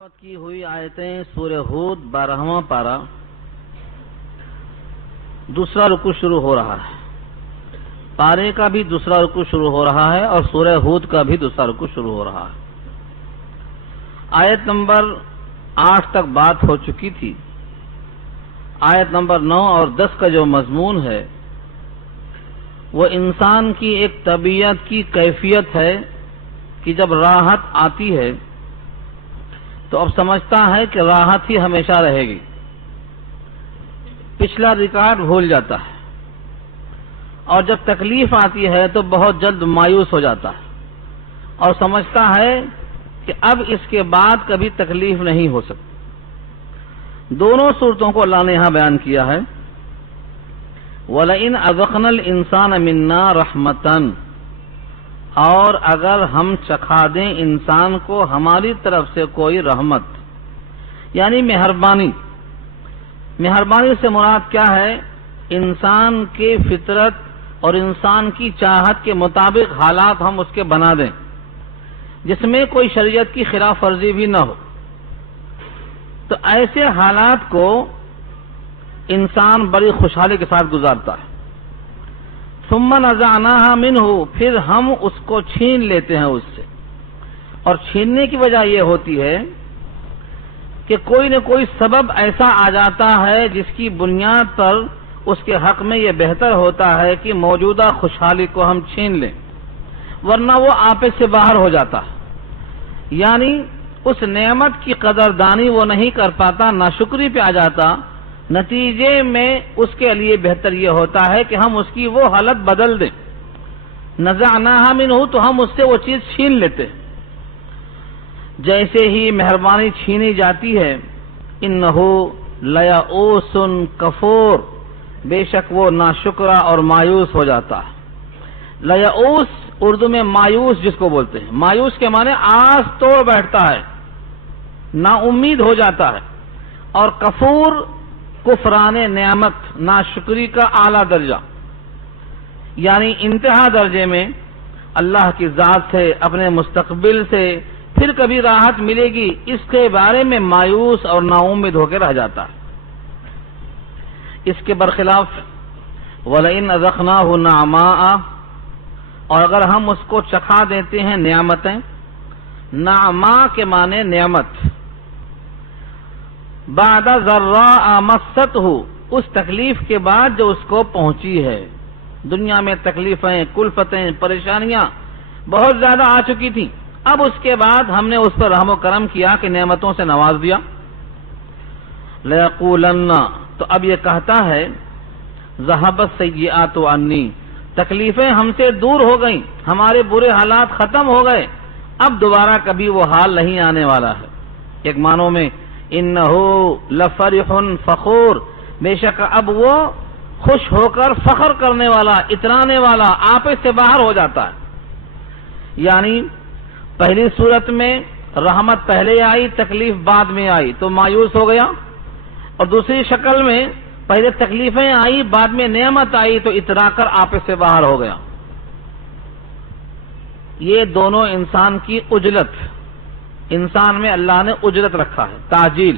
کی ہوئی آیتیں سورہ ہود 12واں پارہ دوسرا رکوع شروع ہو رہا ہے. پارے کا بھی دوسرا رکوع شروع ہو رہا ہے اور سورہ ہود کا بھی دوسرا رکوع شروع ہو رہا ہے. آیت نمبر 8 تک بات ہو چکی تھی. آیت نمبر 9 اور 10 کا جو مضمون ہے وہ انسان کی ایک طبیعت کی کیفیت ہے کہ جب راحت آتی ہے تو اب سمجھتا ہے کہ راحت ہی ہمیشہ رہے گی. پچھلا ریکارڈ بھول جاتا ہے اور جب تکلیف آتی ہے تو بہت جلد مایوس ہو جاتا ہے اور سمجھتا ہے کہ اب اس کے بعد کبھی تکلیف نہیں ہو سکتی. دونوں صورتوں کو اللہ نے یہاں بیان کیا ہے. وَلَئِنْ أَذَقْنَا الْإِنسَانَ مِنَّا رَحْمَةً، اور اگر ہم چکھا دیں انسان کو ہماری طرف سے کوئی رحمت یعنی مہربانی. مہربانی سے مراد کیا ہے؟ انسان کے فطرت اور انسان کی چاہت کے مطابق حالات ہم اس کے بنا دیں جس میں کوئی شریعت کی خلاف ورزی بھی نہ ہو. تو ایسے حالات کو انسان بڑی خوشحالی کے ساتھ گزارتا ہے. ثم نزعناها منه، پھر ہم اس کو چھین لیتے ہیں اس سے. اور چھیننے کی وجہ یہ ہوتی ہے کہ کوئی نہ کوئی سبب ایسا آ جاتا ہے جس کی بنیاد پر اس کے حق میں یہ بہتر ہوتا ہے کہ موجودہ خوشحالی کو ہم چھین لیں، ورنہ وہ آپے سے باہر ہو جاتا ہے. یعنی اس نعمت کی قدردانی وہ نہیں کر پاتا، ناشکری پہ آ جاتا. نتیجے میں اس کے لیے بہتر یہ ہوتا ہے کہ ہم اس کی وہ حالت بدل دیں. نزعناها منه، تو ہم اس سے وہ چیز چھین لیتے ہیں. جیسے ہی مہربانی چھینی جاتی ہے، انه لیئوس کفور، بے شک وہ ناشکرا اور مایوس ہو جاتا ہے. لیئوس اردو میں مایوس جس کو بولتے ہیں. مایوس کے معنی آس توڑ بیٹھتا ہے، نا امید ہو جاتا ہے. اور کفور کفران نعمت، ناشکری کا اعلیٰ درجہ، یعنی انتہا درجے میں اللہ کی ذات سے، اپنے مستقبل سے پھر کبھی راحت ملے گی اس کے بارے میں مایوس اور نا امید ہو کے رہ جاتا ہے. اس کے برخلاف وَلَئِنْ أَذَقْنَاهُ نَعْمَاءَ، اور اگر ہم اس کو چکھا دیتے ہیں نعمتیں. نعماء کے معنی نعمت. بعد ضراء مستہ، اس تکلیف کے بعد جو اس کو پہنچی ہے. دنیا میں تکلیفیں، کلفتیں، پریشانیاں بہت زیادہ آ چکی تھیں. اب اس کے بعد ہم نے اس پر رحم و کرم کیا کہ نعمتوں سے نواز دیا. لَيَقُولَنَّ، تو اب یہ کہتا ہے ذَهَبَ السَّيِّئَاتُ عَنِّي، تکلیفیں ہم سے دور ہو گئیں، ہمارے برے حالات ختم ہو گئے، اب دوبارہ کبھی وہ حال نہیں آنے والا ہے. ایک معنوں میں انہو لفرح فخور، بے شک اب وہ خوش ہو کر فخر کرنے والا، اترانے والا، آپے سے باہر ہو جاتا ہے. یعنی پہلی صورت میں رحمت پہلے آئی، تکلیف بعد میں آئی تو مایوس ہو گیا، اور دوسری شکل میں پہلے تکلیفیں آئی، بعد میں نعمت آئی تو اترا کر آپے سے باہر ہو گیا. یہ دونوں انسان کی عجلت، انسان میں اللہ نے اجرت رکھا ہے، تعجیل.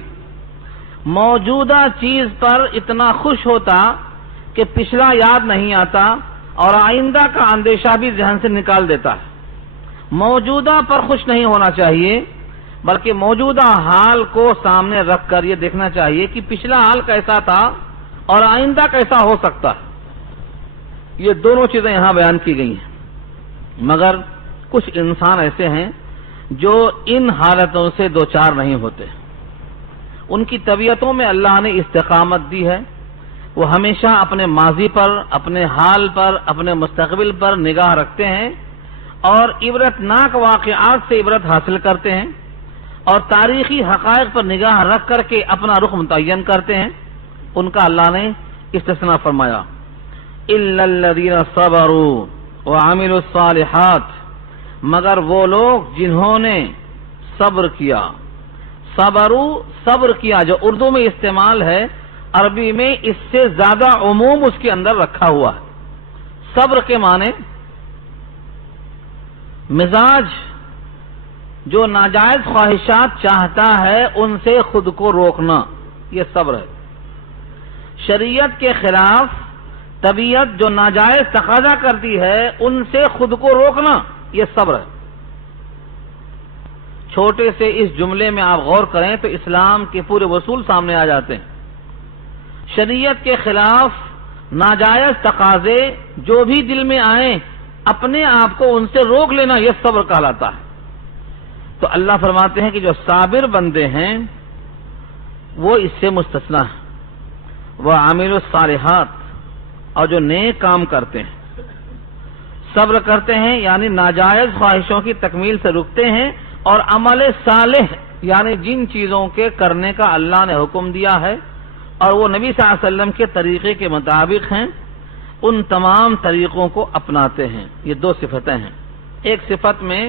موجودہ چیز پر اتنا خوش ہوتا کہ پچھلا یاد نہیں آتا اور آئندہ کا اندیشہ بھی ذہن سے نکال دیتا ہے. موجودہ پر خوش نہیں ہونا چاہیے بلکہ موجودہ حال کو سامنے رکھ کر یہ دیکھنا چاہیے کہ پچھلا حال کیسا تھا اور آئندہ کیسا ہو سکتا ہے. یہ دونوں چیزیں یہاں بیان کی گئی ہیں. مگر کچھ انسان ایسے ہیں جو ان حالتوں سے دوچار نہیں ہوتے. ان کی طبیعتوں میں اللہ نے استقامت دی ہے. وہ ہمیشہ اپنے ماضی پر، اپنے حال پر، اپنے مستقبل پر نگاہ رکھتے ہیں اور عبرت ناک واقعات سے عبرت حاصل کرتے ہیں اور تاریخی حقائق پر نگاہ رکھ کر کے اپنا رخ متعین کرتے ہیں. ان کا اللہ نے استثناء فرمایا إِلَّا الَّذِينَ صَبَرُوا وَعَمِلُوا الصَّالِحَاتِ، مگر وہ لوگ جنہوں نے صبر کیا. صبر کیا جو اردو میں استعمال ہے، عربی میں اس سے زیادہ عموم اس کے اندر رکھا ہوا ہے. صبر کے معنی مزاج جو ناجائز خواہشات چاہتا ہے ان سے خود کو روکنا، یہ صبر ہے۔ شریعت کے خلاف طبیعت جو ناجائز تقاضا کرتی ہے ان سے خود کو روکنا، یہ صبر ہے۔ چھوٹے سے اس جملے میں آپ غور کریں تو اسلام کے پورے اصول سامنے آ جاتے ہیں۔ شریعت کے خلاف ناجائز تقاضے جو بھی دل میں آئیں اپنے آپ کو ان سے روک لینا، یہ صبر کہلاتا ہے۔ تو اللہ فرماتے ہیں کہ جو صابر بندے ہیں وہ اس سے مستثنا ہیں، وہ عامل الصالحات، اور جو نیک کام کرتے ہیں، صبر کرتے ہیں یعنی ناجائز خواہشوں کی تکمیل سے رکتے ہیں، اور عمل صالح یعنی جن چیزوں کے کرنے کا اللہ نے حکم دیا ہے اور وہ نبی صلی اللہ علیہ وسلم کے طریقے کے مطابق ہیں، ان تمام طریقوں کو اپناتے ہیں۔ یہ دو صفتیں ہیں، ایک صفت میں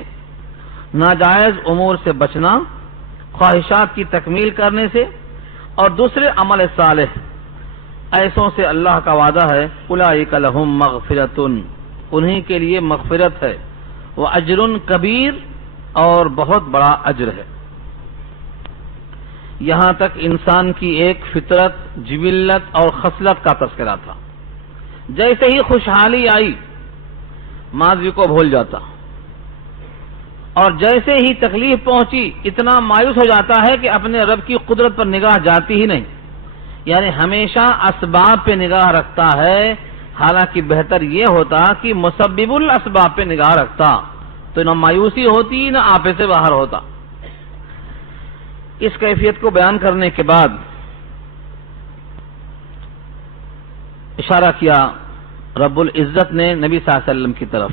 ناجائز امور سے بچنا، خواہشات کی تکمیل کرنے سے، اور دوسرے عمل صالح، ایسوں سے اللہ کا وعدہ ہے اولئک لہم مغفرۃ، انہی کے لیے مغفرت ہے، واجر کبیر، اور بہت بڑا اجر ہے۔ یہاں تک انسان کی ایک فطرت، جبلت اور خصلت کا تذکرہ تھا۔ جیسے ہی خوشحالی آئی ماضی کو بھول جاتا، اور جیسے ہی تکلیف پہنچی اتنا مایوس ہو جاتا ہے کہ اپنے رب کی قدرت پر نگاہ جاتی ہی نہیں، یعنی ہمیشہ اسباب پہ نگاہ رکھتا ہے، حالانکہ بہتر یہ ہوتا کہ مسبب الاسباب پہ نگاہ رکھتا تو نہ مایوسی ہوتی نہ آپے سے باہر ہوتا۔ اس کیفیت کو بیان کرنے کے بعد اشارہ کیا رب العزت نے نبی صلی اللہ علیہ وسلم کی طرف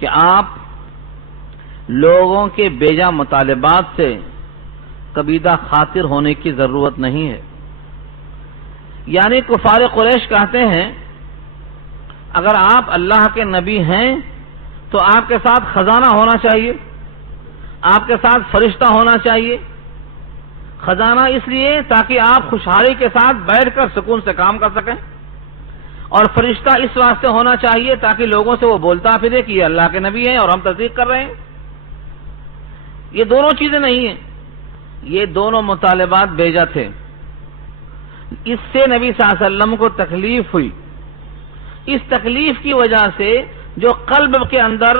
کہ آپ لوگوں کے بیجا مطالبات سے کبیدہ خاطر ہونے کی ضرورت نہیں ہے۔ یعنی کفار قریش کہتے ہیں اگر آپ اللہ کے نبی ہیں تو آپ کے ساتھ خزانہ ہونا چاہیے، آپ کے ساتھ فرشتہ ہونا چاہیے۔ خزانہ اس لیے تاکہ آپ خوشحالی کے ساتھ بیٹھ کر سکون سے کام کر سکیں، اور فرشتہ اس واسطے ہونا چاہیے تاکہ لوگوں سے وہ بولتا پھرے کہ یہ اللہ کے نبی ہیں اور ہم تصدیق کر رہے ہیں۔ یہ دونوں چیزیں نہیں ہیں، یہ دونوں مطالبات بیجا تھے۔ اس سے نبی صلی اللہ علیہ وسلم کو تکلیف ہوئی۔ اس تکلیف کی وجہ سے جو قلب کے اندر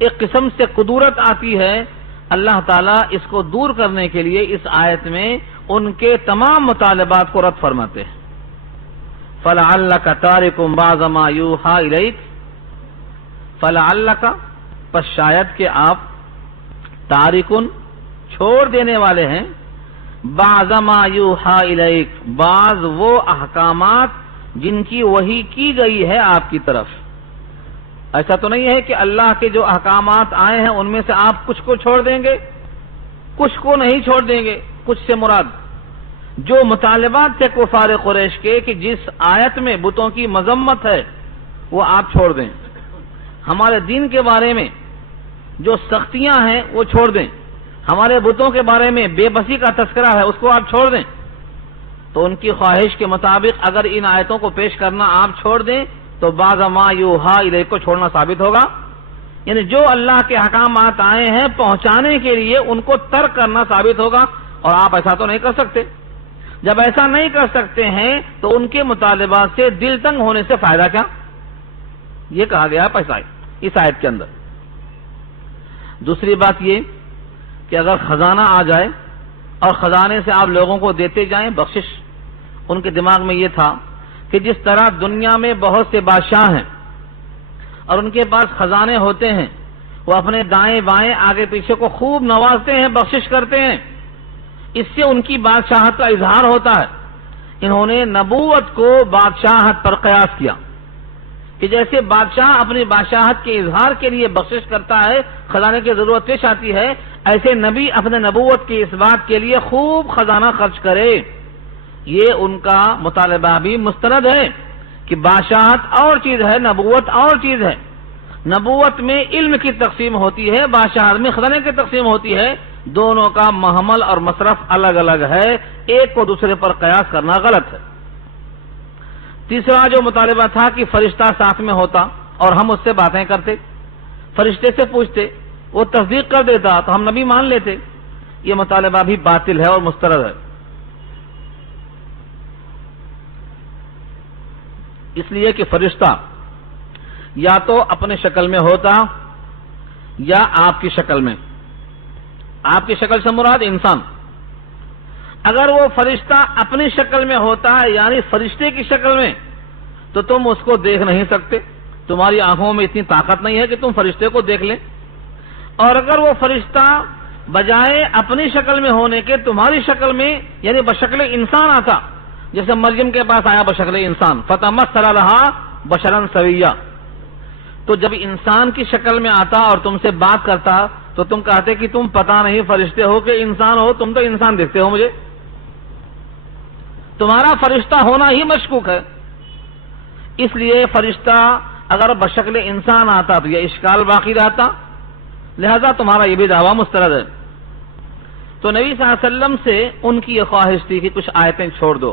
ایک قسم سے قدورت آتی ہے، اللہ تعالیٰ اس کو دور کرنے کے لیے اس آیت میں ان کے تمام مطالبات کو رد فرماتے ہیں۔ فَلَعَلَّكَ تَارِكٌ بَعْضَ مَا يُوحَىٰ إِلَيْكَ، فَلَعَلَّكَ، پس شاید کہ آپ تارکن چھوڑ دینے والے ہیں، بعض ما یوحیٰ الیک، بعض وہ احکامات جن کی وحی کی گئی ہے آپ کی طرف۔ ایسا تو نہیں ہے کہ اللہ کے جو احکامات آئے ہیں ان میں سے آپ کچھ کو چھوڑ دیں گے، کچھ کو نہیں چھوڑ دیں گے۔ کچھ سے مراد جو مطالبات تھے کفار قریش کے کہ جس آیت میں بتوں کی مذمت ہے وہ آپ چھوڑ دیں، ہمارے دین کے بارے میں جو سختیاں ہیں وہ چھوڑ دیں، ہمارے بتوں کے بارے میں بے بسی کا تذکرہ ہے اس کو آپ چھوڑ دیں۔ تو ان کی خواہش کے مطابق اگر ان آیتوں کو پیش کرنا آپ چھوڑ دیں تو بعض ما یوحیٰ الیک کو چھوڑنا ثابت ہوگا، یعنی جو اللہ کے احکامات آئے ہیں پہنچانے کے لیے ان کو ترک کرنا ثابت ہوگا، اور آپ ایسا تو نہیں کر سکتے۔ جب ایسا نہیں کر سکتے ہیں تو ان کے مطالبات سے دل تنگ ہونے سے فائدہ کیا؟ یہ کہا گیا اس آیت کے اندر۔ دوسری بات یہ کہ اگر خزانہ آ جائے اور خزانے سے آپ لوگوں کو دیتے جائیں بخشش، ان کے دماغ میں یہ تھا کہ جس طرح دنیا میں بہت سے بادشاہ ہیں اور ان کے پاس خزانے ہوتے ہیں، وہ اپنے دائیں بائیں آگے پیچھے کو خوب نوازتے ہیں، بخشش کرتے ہیں، اس سے ان کی بادشاہت کا اظہار ہوتا ہے۔ انہوں نے نبوت کو بادشاہت پر قیاس کیا کہ جیسے بادشاہ اپنی بادشاہت کے اظہار کے لیے بخشش کرتا ہے، خزانے کی ضرورت پیش آتی ہے، ایسے نبی اپنے نبوت کی اس بات کے لیے خوب خزانہ خرچ کرے۔ یہ ان کا مطالبہ بھی مستند ہے کہ بادشاہت اور چیز ہے، نبوت اور چیز ہے۔ نبوت میں علم کی تقسیم ہوتی ہے، بادشاہت میں خزانے کی تقسیم ہوتی ہے، دونوں کا محمل اور مصرف الگ الگ ہے، ایک کو دوسرے پر قیاس کرنا غلط ہے۔ تیسرا جو مطالبہ تھا کہ فرشتہ ساتھ میں ہوتا اور ہم اس سے باتیں کرتے، فرشتے سے پوچھتے، وہ تصدیق کر دیتا تو ہم نبی مان لیتے. یہ مطالبہ بھی باطل ہے اور مسترد ہے. اس لیے کہ فرشتہ یا تو اپنے شکل میں ہوتا یا آپ کی شکل میں. آپ کی شکل سے مراد انسان. اگر وہ فرشتہ اپنی شکل میں ہوتا ہے یعنی فرشتے کی شکل میں تو تم اس کو دیکھ نہیں سکتے. تمہاری آنکھوں میں اتنی طاقت نہیں ہے کہ تم فرشتے کو دیکھ لیں. اور اگر وہ فرشتہ بجائے اپنی شکل میں ہونے کے تمہاری شکل میں یعنی بشکل انسان آتا، جیسے مریم کے پاس آیا بشکل انسان، فتمثل لها بشرا سویا، تو جب انسان کی شکل میں آتا اور تم سے بات کرتا تو تم کہتے کہ تم پتہ نہیں فرشتے ہو کہ انسان ہو، تم تو انسان دیکھتے ہو مجھے. تمہارا فرشتہ ہونا ہی مشکوک ہے. اس لیے فرشتہ اگر بشکل انسان آتا تو یہ اشکال باقی رہتا، لہذا تمہارا یہ بھی دعویٰ مسترد ہے. تو نبی صلی اللہ علیہ وسلم سے ان کی یہ خواہش تھی کہ کچھ آیتیں چھوڑ دو،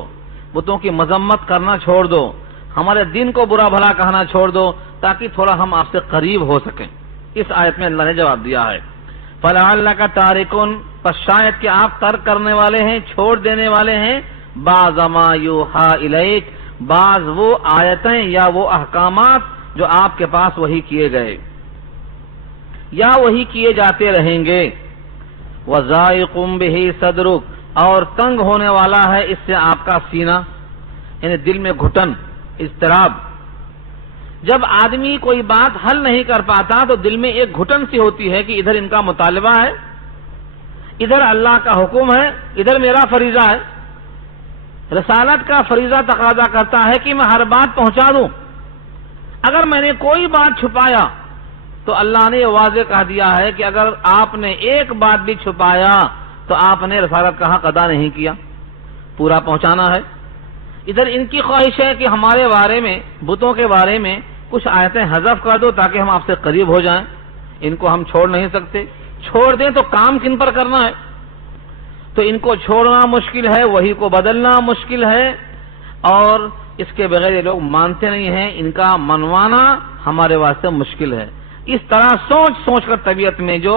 بتوں کی مذمت کرنا چھوڑ دو، ہمارے دین کو برا بھلا کہنا چھوڑ دو تاکہ تھوڑا ہم آپ سے قریب ہو سکیں. اس آیت میں اللہ نے جواب دیا ہے فَلَعَلَّكَ تَارِكٌ، پس شاید کہ آپ ترک کرنے والے ہیں، چھوڑ دینے والے ہیں، بَعْضَ مَا يُوحَىٰ إِلَيْكَ، بعض وہ آیتیں یا وہ احکامات جو آپ کے پاس وحی کیے گئے یا وہی کیے جاتے رہیں گے. وَضَائِقٌ بِهِ صَدْرُكَ، اور تنگ ہونے والا ہے اس سے آپ کا سینہ، یعنی دل میں گھٹن، اضطراب. جب آدمی کوئی بات حل نہیں کر پاتا تو دل میں ایک گھٹن سی ہوتی ہے کہ ادھر ان کا مطالبہ ہے، ادھر اللہ کا حکم ہے، ادھر میرا فریضہ ہے. رسالت کا فریضہ تقاضا کرتا ہے کہ میں ہر بات پہنچا دوں. اگر میں نے کوئی بات چھپایا تو اللہ نے یہ واضح کہہ دیا ہے کہ اگر آپ نے ایک بات بھی چھپایا تو آپ نے رسالت کا حق ادا نہیں کیا، پورا پہنچانا ہے. ادھر ان کی خواہش ہے کہ ہمارے بارے میں، بتوں کے بارے میں کچھ آیتیں حذف کر دو تاکہ ہم آپ سے قریب ہو جائیں. ان کو ہم چھوڑ نہیں سکتے، چھوڑ دیں تو کام کن پر کرنا ہے. تو ان کو چھوڑنا مشکل ہے، وہی کو بدلنا مشکل ہے، اور اس کے بغیر یہ لوگ مانتے نہیں ہیں. ان کا منوانا ہمارے واسطے مشکل ہے. اس طرح سوچ سوچ کر طبیعت میں جو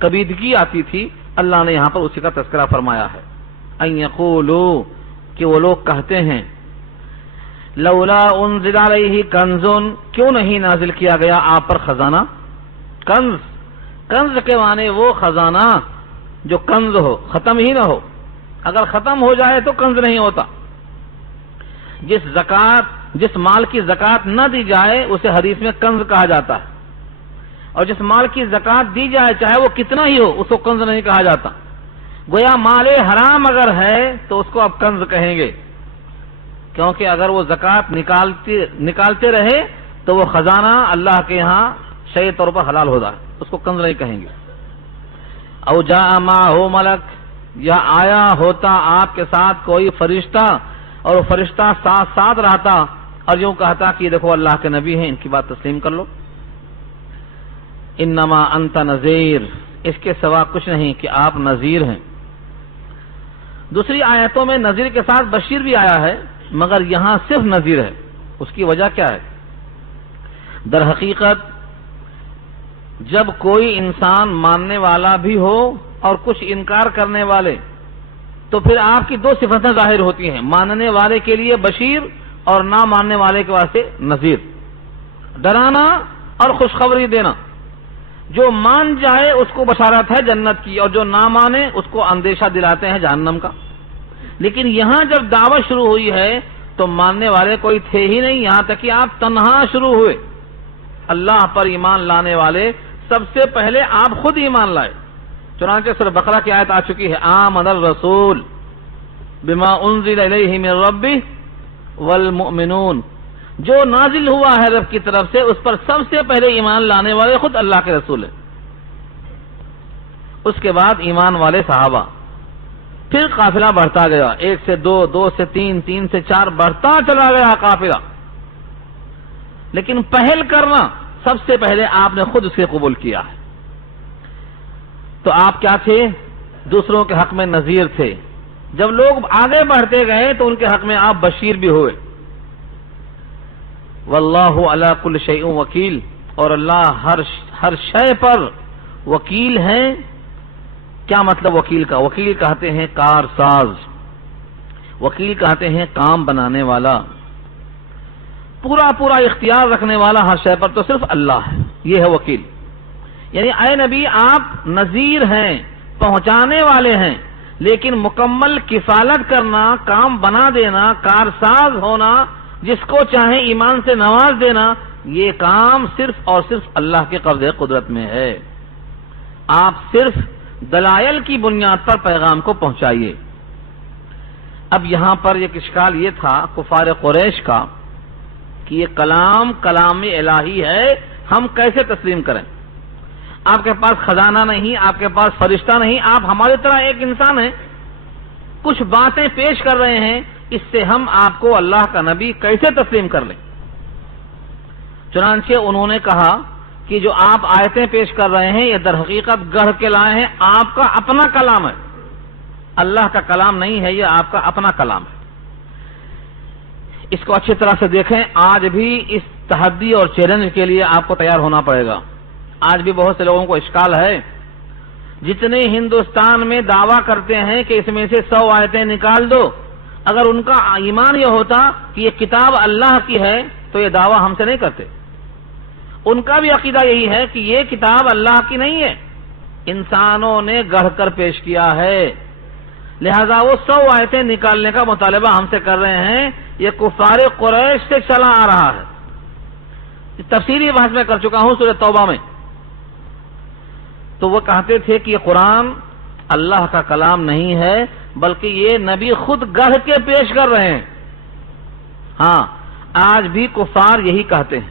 کبیدگی آتی تھی اللہ نے یہاں پر اسی کا تذکرہ فرمایا ہے. ان یقولوا، کہ وہ لوگ کہتے ہیں لولا انزل علیہ کنز، کیوں نہیں نازل کیا گیا آپ پر خزانہ. کنز، کنز کے معنی وہ خزانہ جو کنز ہو، ختم ہی نہ ہو. اگر ختم ہو جائے تو کنز نہیں ہوتا. جس مال کی زکوٰۃ نہ دی جائے اسے حدیث میں کنز کہا جاتا ہے، اور جس مال کی زکوٰۃ دی جائے چاہے وہ کتنا ہی ہو اس کو کنز نہیں کہا جاتا. گویا مال حرام اگر ہے تو اس کو اب کنز کہیں گے، کیونکہ اگر وہ زکوٰۃ نکالتے رہے تو وہ خزانہ اللہ کے ہاں شرعی طور پر حلال ہوتا ہے، اس کو کنز نہیں کہیں گے. او جاء معہ ملک، یا آیا ہوتا آپ کے ساتھ کوئی فرشتہ اور وہ فرشتہ ساتھ ساتھ رہتا اور یوں کہتا کہ دیکھو اللہ کے نبی ہیں، ان کی بات تسلیم کر لو. انما انت نذیر، اس کے سوا کچھ نہیں کہ آپ نذیر ہیں. دوسری آیتوں میں نذیر کے ساتھ بشیر بھی آیا ہے، مگر یہاں صرف نذیر ہے. اس کی وجہ کیا ہے؟ در حقیقت جب کوئی انسان ماننے والا بھی ہو اور کچھ انکار کرنے والے تو پھر آپ کی دو صفتیں ظاہر ہوتی ہیں، ماننے والے کے لیے بشیر اور نہ ماننے والے کے واسطے نذیر. ڈرانا اور خوشخبری دینا. جو مان جائے اس کو بشارت ہے جنت کی، اور جو نہ مانے اس کو اندیشہ دلاتے ہیں جہنم کا. لیکن یہاں جب دعوت شروع ہوئی ہے تو ماننے والے کوئی تھے ہی نہیں، یہاں تک کہ آپ تنہا شروع ہوئے. اللہ پر ایمان لانے والے سب سے پہلے آپ خود ایمان لائے. چنانچہ سورہ بقرہ کی آیت آ چکی ہے آمن الرسول بما انزل الیہ من ربہ والمؤمنون، جو نازل ہوا ہے رب کی طرف سے اس پر سب سے پہلے ایمان لانے والے خود اللہ کے رسول ہیں. اس کے بعد ایمان والے صحابہ، پھر قافلہ بڑھتا گیا، 1 سے 2، 2 سے 3، 3 سے 4 بڑھتا چلا گیا قافلہ. لیکن پہل کرنا سب سے پہلے آپ نے خود اسے قبول کیا ہے. تو آپ کیا تھے؟ دوسروں کے حق میں نذیر تھے. جب لوگ آگے بڑھتے گئے تو ان کے حق میں آپ بشیر بھی ہوئے. واللہ علی کل شیء وکیل، اور اللہ ہر شے پر وکیل ہیں. کیا مطلب وکیل کا؟ وکیل کہتے ہیں کار ساز، وکیل کہتے ہیں کام بنانے والا، پورا اختیار رکھنے والا ہر شے پر تو صرف اللہ ہے. یہ ہے وکیل. یعنی اے نبی آپ نذیر ہیں، پہنچانے والے ہیں، لیکن مکمل کفالت کرنا، کام بنا دینا، کارساز ہونا، جس کو چاہے ایمان سے نواز دینا، یہ کام صرف اور صرف اللہ کے قبضے قدرت میں ہے. آپ صرف دلائل کی بنیاد پر پیغام کو پہنچائیے. اب یہاں پر ایک اشکال یہ تھا کفار قریش کا کہ یہ کلام الہی ہے، ہم کیسے تسلیم کریں؟ آپ کے پاس خزانہ نہیں، آپ کے پاس فرشتہ نہیں، آپ ہماری طرح ایک انسان ہیں، کچھ باتیں پیش کر رہے ہیں، اس سے ہم آپ کو اللہ کا نبی کیسے تسلیم کر لیں؟ چنانچہ انہوں نے کہا کہ جو آپ آیتیں پیش کر رہے ہیں یہ در حقیقت گڑھ کے لائے ہیں، آپ کا اپنا کلام ہے، اللہ کا کلام نہیں ہے، یہ آپ کا اپنا کلام ہے. اس کو اچھی طرح سے دیکھیں. آج بھی اس تحدی اور چیلنج کے لیے آپ کو تیار ہونا پڑے گا. آج بھی بہت سے لوگوں کو اشکال ہے، جتنے ہندوستان میں دعویٰ کرتے ہیں کہ اس میں سے 100 آیتیں نکال دو، اگر ان کا ایمان یہ ہوتا کہ یہ کتاب اللہ کی ہے تو یہ دعویٰ ہم سے نہیں کرتے. ان کا بھی عقیدہ یہی ہے کہ یہ کتاب اللہ کی نہیں ہے، انسانوں نے گڑھ کر پیش کیا ہے، لہذا وہ 100 آیتیں نکالنے کا مطالبہ ہم سے کر رہے ہیں. یہ کفار قریش سے چلا آ رہا ہے. تفصیلی بحث میں کر چکا ہوں سورہ توبہ میں. تو وہ کہتے تھے کہ یہ قرآن اللہ کا کلام نہیں ہے بلکہ یہ نبی خود گڑھ کے پیش کر رہے ہیں. ہاں آج بھی کفار یہی کہتے ہیں.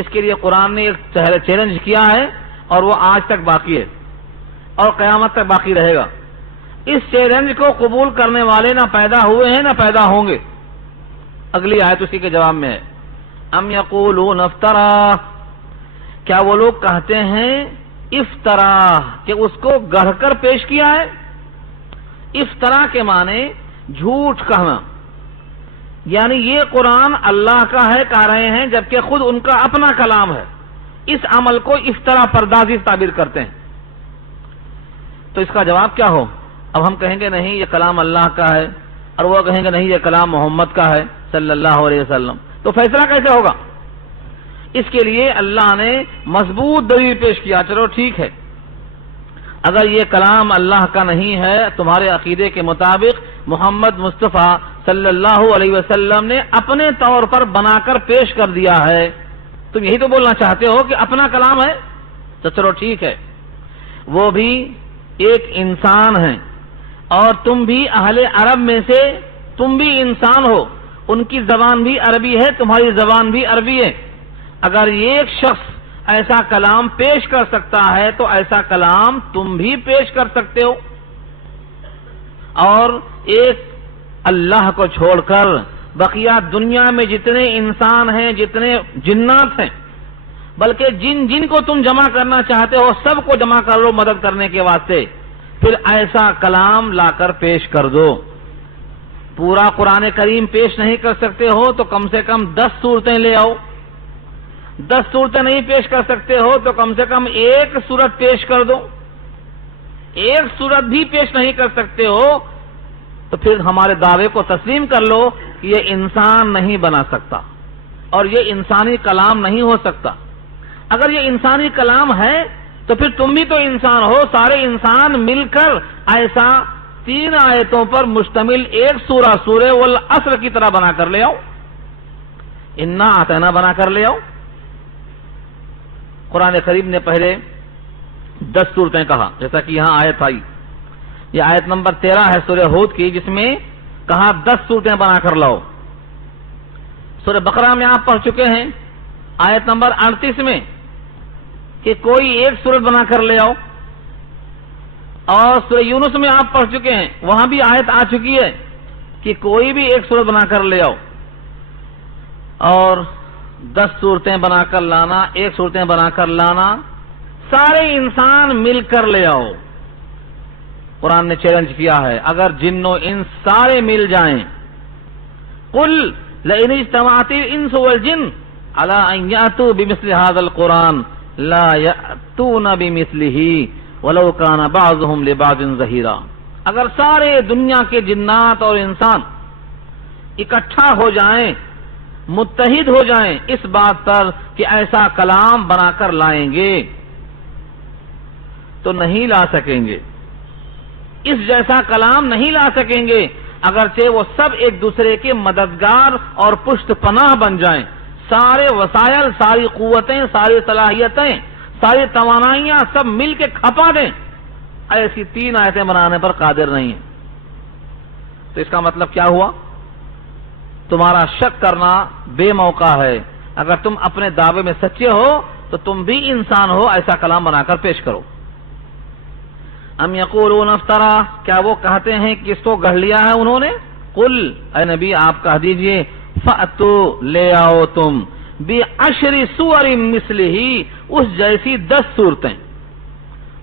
اس کے لیے قرآن نے ایک چیلنج کیا ہے اور وہ آج تک باقی ہے اور قیامت تک باقی رہے گا. اس چیلنج کو قبول کرنے والے نہ پیدا ہوئے ہیں نہ پیدا ہوں گے. اگلی آیت اسی کے جواب میں ہے. ام یقولون افترا، کیا وہ لوگ کہتے ہیں افطرا کہ اس کو گڑھ کر پیش کیا ہے؟ افطرا کے معنی جھوٹ کہنا، یعنی یہ قرآن اللہ کا ہے کہہ رہے ہیں جبکہ خود ان کا اپنا کلام ہے. اس عمل کو افطرا پردازی تعبیر کرتے ہیں. تو اس کا جواب کیا ہو؟ اب ہم کہیں گے نہیں یہ کلام اللہ کا ہے اور وہ کہیں گے نہیں یہ کلام محمد کا ہے صلی اللہ علیہ وسلم. تو فیصلہ کیسے ہوگا؟ اس کے لیے اللہ نے مضبوط دلیل پیش کیا. چلو ٹھیک ہے، اگر یہ کلام اللہ کا نہیں ہے، تمہارے عقیدے کے مطابق محمد مصطفیٰ صلی اللہ علیہ وسلم نے اپنے طور پر بنا کر پیش کر دیا ہے، تم یہی تو بولنا چاہتے ہو کہ اپنا کلام ہے. تو چلو ٹھیک ہے، وہ بھی ایک انسان ہے اور تم بھی اہل عرب میں سے تم بھی انسان ہو، ان کی زبان بھی عربی ہے، تمہاری زبان بھی عربی ہے. اگر ایک شخص ایسا کلام پیش کر سکتا ہے تو ایسا کلام تم بھی پیش کر سکتے ہو. اور ایک اللہ کو چھوڑ کر بقیہ دنیا میں جتنے انسان ہیں، جتنے جنات ہیں، بلکہ جن کو تم جمع کرنا چاہتے ہو سب کو جمع کر لو مدد کرنے کے واسطے، پھر ایسا کلام لا کر پیش کر دو. پورا قرآن کریم پیش نہیں کر سکتے ہو تو کم سے کم 10 سورتیں لے آؤ. 10 سورتیں نہیں پیش کر سکتے ہو تو کم سے کم 1 سورت پیش کر دو. 1 سورت بھی پیش نہیں کر سکتے ہو تو پھر ہمارے دعوے کو تسلیم کر لو کہ یہ انسان نہیں بنا سکتا اور یہ انسانی کلام نہیں ہو سکتا. اگر یہ انسانی کلام ہے تو پھر تم بھی تو انسان ہو، سارے انسان مل کر ایسا 3 آیتوں پر مشتمل ایک سورہ والعصر کی طرح بنا کر لے آؤ. انا اعطینا بنا کر لے آؤ. قرآن کریم نے پہلے 10 سورتیں کہا، جیسا کہ یہاں آیت آئی. یہ آیت نمبر 13 ہے سورہ ہود کی، جس میں کہا 10 سورتیں بنا کر لاؤ. سورہ بقرہ میں آپ پڑھ چکے ہیں آیت نمبر 38 میں کہ کوئی 1 سورت بنا کر لے آؤ. اور سورہ یونس میں آپ پڑھ چکے ہیں، وہاں بھی آیت آ چکی ہے کہ کوئی بھی 1 سورت بنا کر لے آؤ. اور 10 سورتیں بنا کر لانا، 1 سورتیں بنا کر لانا، سارے انسان مل کر لے آؤ. قرآن نے چیلنج کیا ہے اگر جن و انس سارے مل جائیں، قل لئن اجتمعت الانس والجن على ان ياتوا بمثل هذا القرآن لا یأتون بمثلہ ولو کان بعضهم لبعض ظہیرا. اگر سارے دنیا کے جنات اور انسان اکٹھا ہو جائیں، متحد ہو جائیں اس بات پر کہ ایسا کلام بنا کر لائیں گے تو نہیں لا سکیں گے. اس جیسا کلام نہیں لا سکیں گے اگرچہ وہ سب ایک دوسرے کے مددگار اور پشت پناہ بن جائیں. سارے وسائل، ساری قوتیں، ساری صلاحیتیں، ساری توانائیاں سب مل کے کھپا دیں، ایسی 3 آیتیں بنانے پر قادر نہیں ہیں. تو اس کا مطلب کیا ہوا؟ تمہارا شک کرنا بے موقع ہے. اگر تم اپنے دعوے میں سچے ہو تو تم بھی انسان ہو، ایسا کلام بنا کر پیش کرو. ام یقولون افترا، کیا وہ کہتے ہیں کہ اس کو گڑھ لیا ہے انہوں نے؟ قل، اے نبی آپ کہہ دیجئے، فأتو، لے آؤ تم، بعشر سور مثلہ، اس جیسی 10 صورتیں.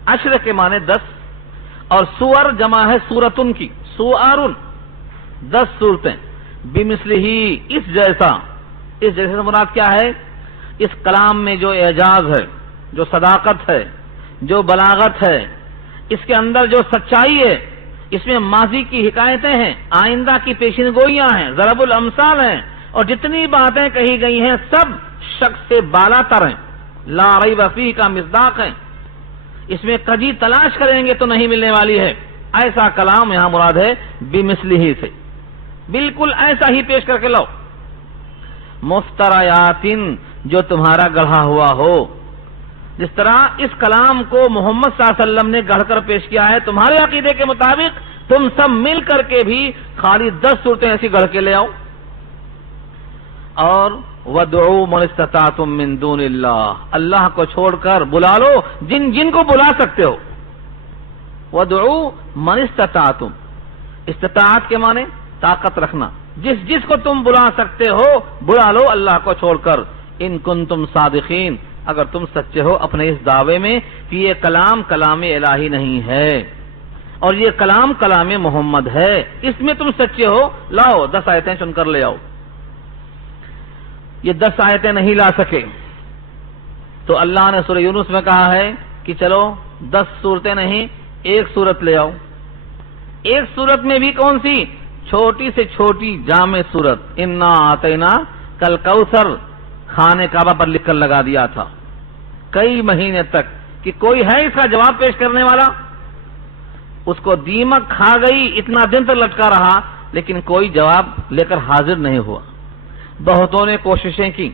عشر کے معنی 10 اور سور جمع ہے سورتن کی، سوار، 10 صورتیں. بمثلہ، اس جیسا. اس جیسے سے مراد کیا ہے؟ اس کلام میں جو اعجاز ہے، جو صداقت ہے، جو بلاغت ہے، اس کے اندر جو سچائی ہے، اس میں ماضی کی حکایتیں ہیں، آئندہ کی پیشین گوئیاں ہیں، ضرب الامثال ہیں، اور جتنی باتیں کہی گئی ہیں سب شک سے بالا تر ہیں، لا ریب فیہ کا مصداق ہیں. اس میں کجی تلاش کریں گے تو نہیں ملنے والی ہے. ایسا کلام یہاں مراد ہے بمثلہ سے، بالکل ایسا ہی پیش کر کے لاؤ. مفتریات، جو تمہارا گڑھا ہوا ہو. جس طرح اس کلام کو محمد صلی اللہ علیہ وسلم نے گڑھ کر پیش کیا ہے تمہارے عقیدے کے مطابق، تم سب مل کر کے بھی خالی 10 صورتیں ایسی گڑھ کے لے آؤ. اور وَادْعُوا مَنِ اسْتَطَعْتُم مِّن دُونِ اللَّهِ، اللہ کو چھوڑ کر بلا لو جن کو بلا سکتے ہو. وَادْعُوا مَنِ اسْتَطَعْتُم، استطاعت کے معنی طاقت رکھنا، جس کو تم بلا سکتے ہو بلا لو اللہ کو چھوڑ کر. ان کنتم صادقین، اگر تم سچے ہو اپنے اس دعوے میں کہ یہ کلام الہی نہیں ہے اور یہ کلام محمد ہے، اس میں تم سچے ہو، لاؤ 10 آیتیں چن کر لے آؤ. یہ 10 آیتیں نہیں لا سکے تو اللہ نے سورہ یونس میں کہا ہے کہ چلو 10 صورتیں نہیں، 1 صورت لے آؤ. 1 صورت میں بھی کون سی؟ چھوٹی سے چھوٹی جامع صورت، انا آتینا کل کوثر، خانے کعبہ پر لکھ کر لگا دیا تھا کئی مہینے تک کہ کوئی ہے اس کا جواب پیش کرنے والا. اس کو دیمک کھا گئی، اتنا دن تک لٹکا رہا لیکن کوئی جواب لے کر حاضر نہیں ہوا. بہتوں نے کوششیں کی،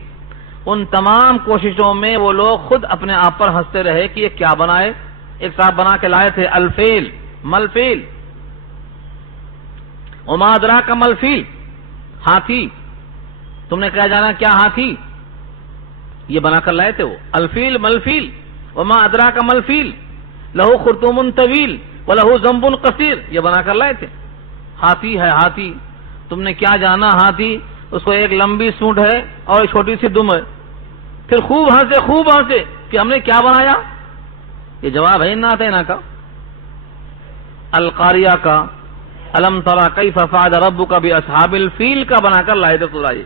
ان تمام کوششوں میں وہ لوگ خود اپنے آپ پر ہنستے رہے کہ یہ کیا بنائے. ایک صاحب بنا کے لائے تھے الفیل، ملفیل. وما ادراک ملفیل، ہاتھی. تم نے کہا جانا کیا ہاتھی؟ یہ بنا کر لائے تھے وہ الفیل ملفیل. وما ادراک ملفیل لہو خرطوم طویل ولہو ذنب قصیر، یہ بنا کر لائے تھے. ہاتھی ہے ہاتھی، تم نے کیا جانا ہاتھی؟ اس کو ایک لمبی سونڈ ہے اور ایک چھوٹی سی دم ہے. پھر خوب ہنسے کہ ہم نے کیا بنایا. یہ جواب ہے انا آتینا کا. القاریہ کا الم تری کیف فعل ربک باصحاب الفیل کا بنا کر لائے تھے.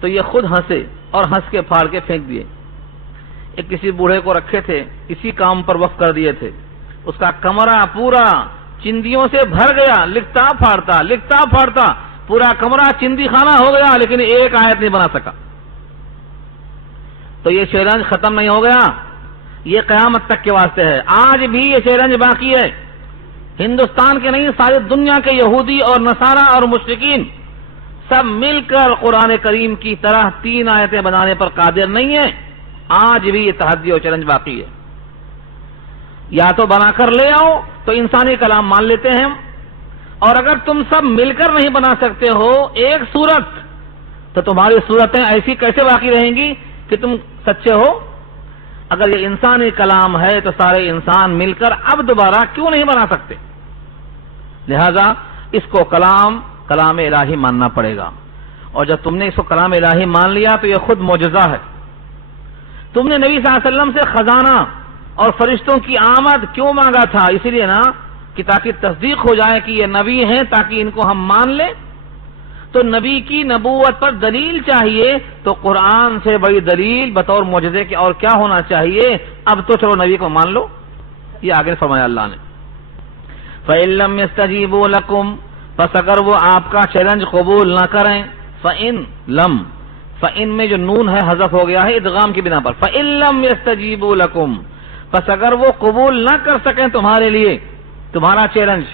تو یہ خود ہنسے اور ہنس کے پھاڑ کے پھینک دیے. ایک کسی بوڑھے کو رکھے تھے، اسی کام پر وقف کر دیے تھے. اس کا کمرہ پورا چندیوں سے بھر گیا، لکھتا پھاڑتا پورا کمرہ چندی خانہ ہو گیا لیکن ایک آیت نہیں بنا سکا. تو یہ چیلنج ختم نہیں ہو گیا، یہ قیامت تک کے واسطے ہے. آج بھی یہ چیلنج باقی ہے. ہندوستان کے نہیں، ساری دنیا کے یہودی اور نصارہ اور مشرکین سب مل کر قرآن کریم کی طرح 3 آیتیں بنانے پر قادر نہیں ہیں. آج بھی یہ تحدی اور چیلنج باقی ہے. یا تو بنا کر لے آؤ تو انسانی کلام مان لیتے ہیں، اور اگر تم سب مل کر نہیں بنا سکتے ہو ایک صورت تو تمہاری صورتیں ایسی کیسے باقی رہیں گی کہ تم سچے ہو. اگر یہ انسانی کلام ہے تو سارے انسان مل کر اب دوبارہ کیوں نہیں بنا سکتے. لہذا اس کو کلام الہی ماننا پڑے گا. اور جب تم نے اس کو کلام الہی مان لیا تو یہ خود معجزہ ہے. تم نے نبی صلی اللہ علیہ وسلم سے خزانہ اور فرشتوں کی آمد کیوں مانگا تھا؟ اسی لیے نا کہ تاکہ تصدیق ہو جائے کہ یہ نبی ہیں، تاکہ ان کو ہم مان لیں. تو نبی کی نبوت پر دلیل چاہیے تو قرآن سے بڑی دلیل بطور معجزے کے اور کیا ہونا چاہیے؟ اب تو چلو نبی کو مان لو. یہ آگے فرمایا اللہ نے فَإِن لَّمْ يَسْتَجِيبُوا لَكُمْ، پس اگر وہ آپ کا چیلنج قبول نہ کریں، فَإِن لَّمْ، فَإِن میں جو نون ہے حذف ہو گیا ہے ادغام کی بنا پر، فَإِن لَّمْ يَسْتَجِيبُوا لَكُمْ، پس اگر وہ قبول نہ کر سکیں تمہارے لیے تمہارا چیلنج،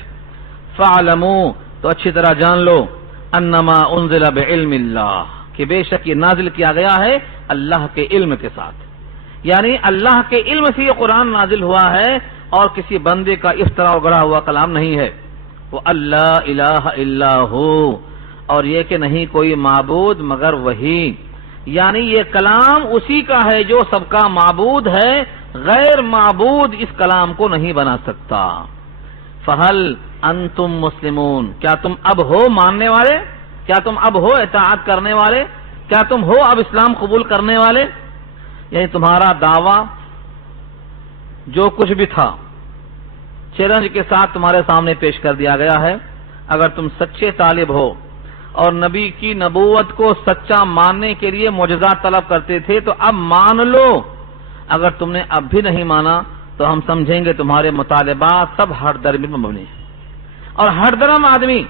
فَاعْلَمُوا، تو اچھی طرح جان لو، انما انزل بعلم اللہ، کہ بے شک یہ نازل کیا گیا ہے اللہ کے علم کے ساتھ، یعنی اللہ کے علم سے یہ قرآن نازل ہوا ہے اور کسی بندے کا افترا اور گڑھا ہوا کلام نہیں ہے. وہ اللہ الہ الا ہو، اور یہ کہ نہیں کوئی معبود مگر وہی، یعنی یہ کلام اسی کا ہے جو سب کا معبود ہے، غیر معبود اس کلام کو نہیں بنا سکتا. فہل انتم مسلمون، کیا تم اب ہو ماننے والے؟ کیا تم اب ہو اطاعت کرنے والے؟ کیا تم ہو اب اسلام قبول کرنے والے؟ یعنی تمہارا دعویٰ جو کچھ بھی تھا چیلنج کے ساتھ تمہارے سامنے پیش کر دیا گیا ہے. اگر تم سچے طالب ہو اور نبی کی نبوت کو سچا ماننے کے لیے معجزات طلب کرتے تھے تو اب مان لو. اگر تم نے اب بھی نہیں مانا تو ہم سمجھیں گے تمہارے مطالبات سب ہر درمی پر مبنی ہیں، اور ہر درم آدمی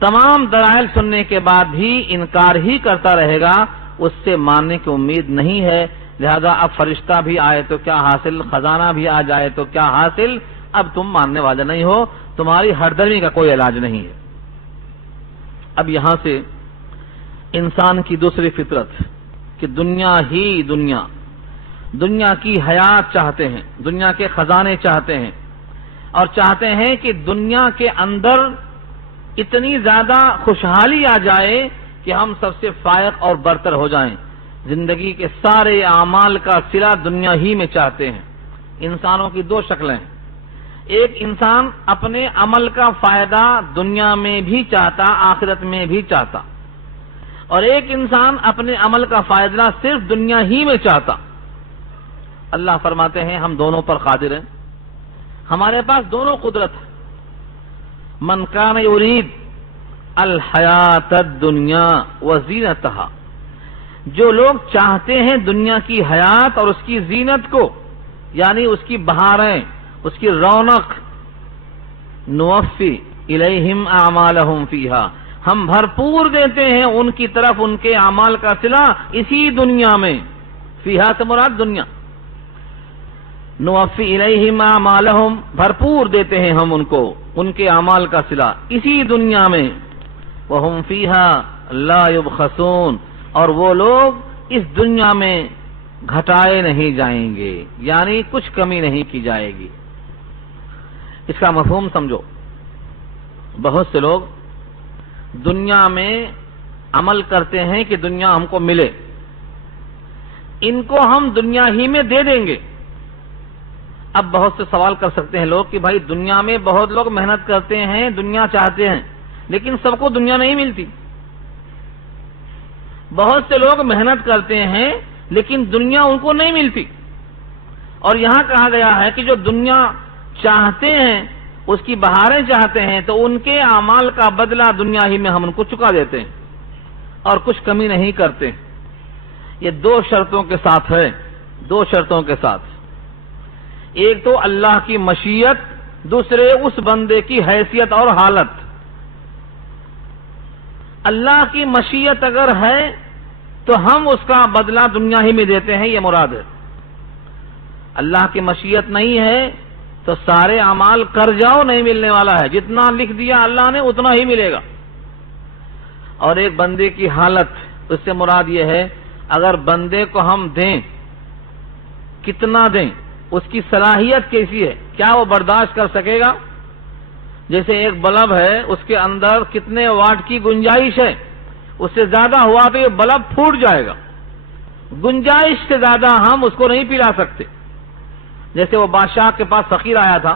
تمام دلائل سننے کے بعد بھی انکار ہی کرتا رہے گا، اس سے ماننے کی امید نہیں ہے. لہذا اب فرشتہ بھی آئے تو کیا حاصل، خزانہ بھی آ جائے تو کیا حاصل، اب تم ماننے والے نہیں ہو، تمہاری ہر درمی کا کوئی علاج نہیں ہے. اب یہاں سے انسان کی دوسری فطرت کہ دنیا کی حیات چاہتے ہیں، دنیا کے خزانے چاہتے ہیں، اور چاہتے ہیں کہ دنیا کے اندر اتنی زیادہ خوشحالی آ جائے کہ ہم سب سے فائق اور برتر ہو جائیں. زندگی کے سارے اعمال کا صلہ دنیا ہی میں چاہتے ہیں. انسانوں کی دو شکلیں ہیں، ایک انسان اپنے عمل کا فائدہ دنیا میں بھی چاہتا، آخرت میں بھی چاہتا، اور ایک انسان اپنے عمل کا فائدہ صرف دنیا ہی میں چاہتا. اللہ فرماتے ہیں ہم دونوں پر قادر ہیں، ہمارے پاس دونوں قدرت ہے. من کان یرید الحیات الدنیا وزینتہا، جو لوگ چاہتے ہیں دنیا کی حیات اور اس کی زینت کو، یعنی اس کی بہاریں، اس کی رونق، نوفی الیہم اعمالہم فیہا، ہم بھرپور دیتے ہیں ان کی طرف ان کے اعمال کا صلہ اسی دنیا میں. فیہا سے مراد دنیا، نوفی الیہم اعمالہم، بھرپور دیتے ہیں ہم ان کو ان کے اعمال کا صلہ اسی دنیا میں. وہم فیہا لا یبخسون، اور وہ لوگ اس دنیا میں گھٹائے نہیں جائیں گے، یعنی کچھ کمی نہیں کی جائے گی. اس کا مفہوم سمجھو. بہت سے لوگ دنیا میں عمل کرتے ہیں کہ دنیا ہم کو ملے، ان کو ہم دنیا ہی میں دے دیں گے. اب بہت سے سوال کر سکتے ہیں لوگ کہ بھائی دنیا میں بہت لوگ محنت کرتے ہیں، دنیا چاہتے ہیں، لیکن سب کو دنیا نہیں ملتی. بہت سے لوگ محنت کرتے ہیں لیکن دنیا ان کو نہیں ملتی. اور یہاں کہا گیا ہے کہ جو دنیا چاہتے ہیں، اس کی بہاریں چاہتے ہیں، تو ان کے اعمال کا بدلہ دنیا ہی میں ہم ان کو چکا دیتے ہیں اور کچھ کمی نہیں کرتے. یہ دو شرطوں کے ساتھ ہے، دو شرطوں کے ساتھ. ایک تو اللہ کی مشیت، دوسرے اس بندے کی حیثیت اور حالت. اللہ کی مشیت اگر ہے تو ہم اس کا بدلہ دنیا ہی میں دیتے ہیں، یہ مراد ہے. اللہ کی مشیت نہیں ہے تو سارے اعمال کر جاؤ، نہیں ملنے والا ہے. جتنا لکھ دیا اللہ نے اتنا ہی ملے گا. اور ایک بندے کی حالت، اس سے مراد یہ ہے اگر بندے کو ہم دیں، کتنا دیں، اس کی صلاحیت کیسی ہے، کیا وہ برداشت کر سکے گا. جیسے ایک بلب ہے، اس کے اندر کتنے واٹ کی گنجائش ہے، اس سے زیادہ ہوا تو یہ بلب پھوٹ جائے گا. گنجائش سے زیادہ ہم اس کو نہیں پلا سکتے. جیسے وہ بادشاہ کے پاس فقیر آیا تھا،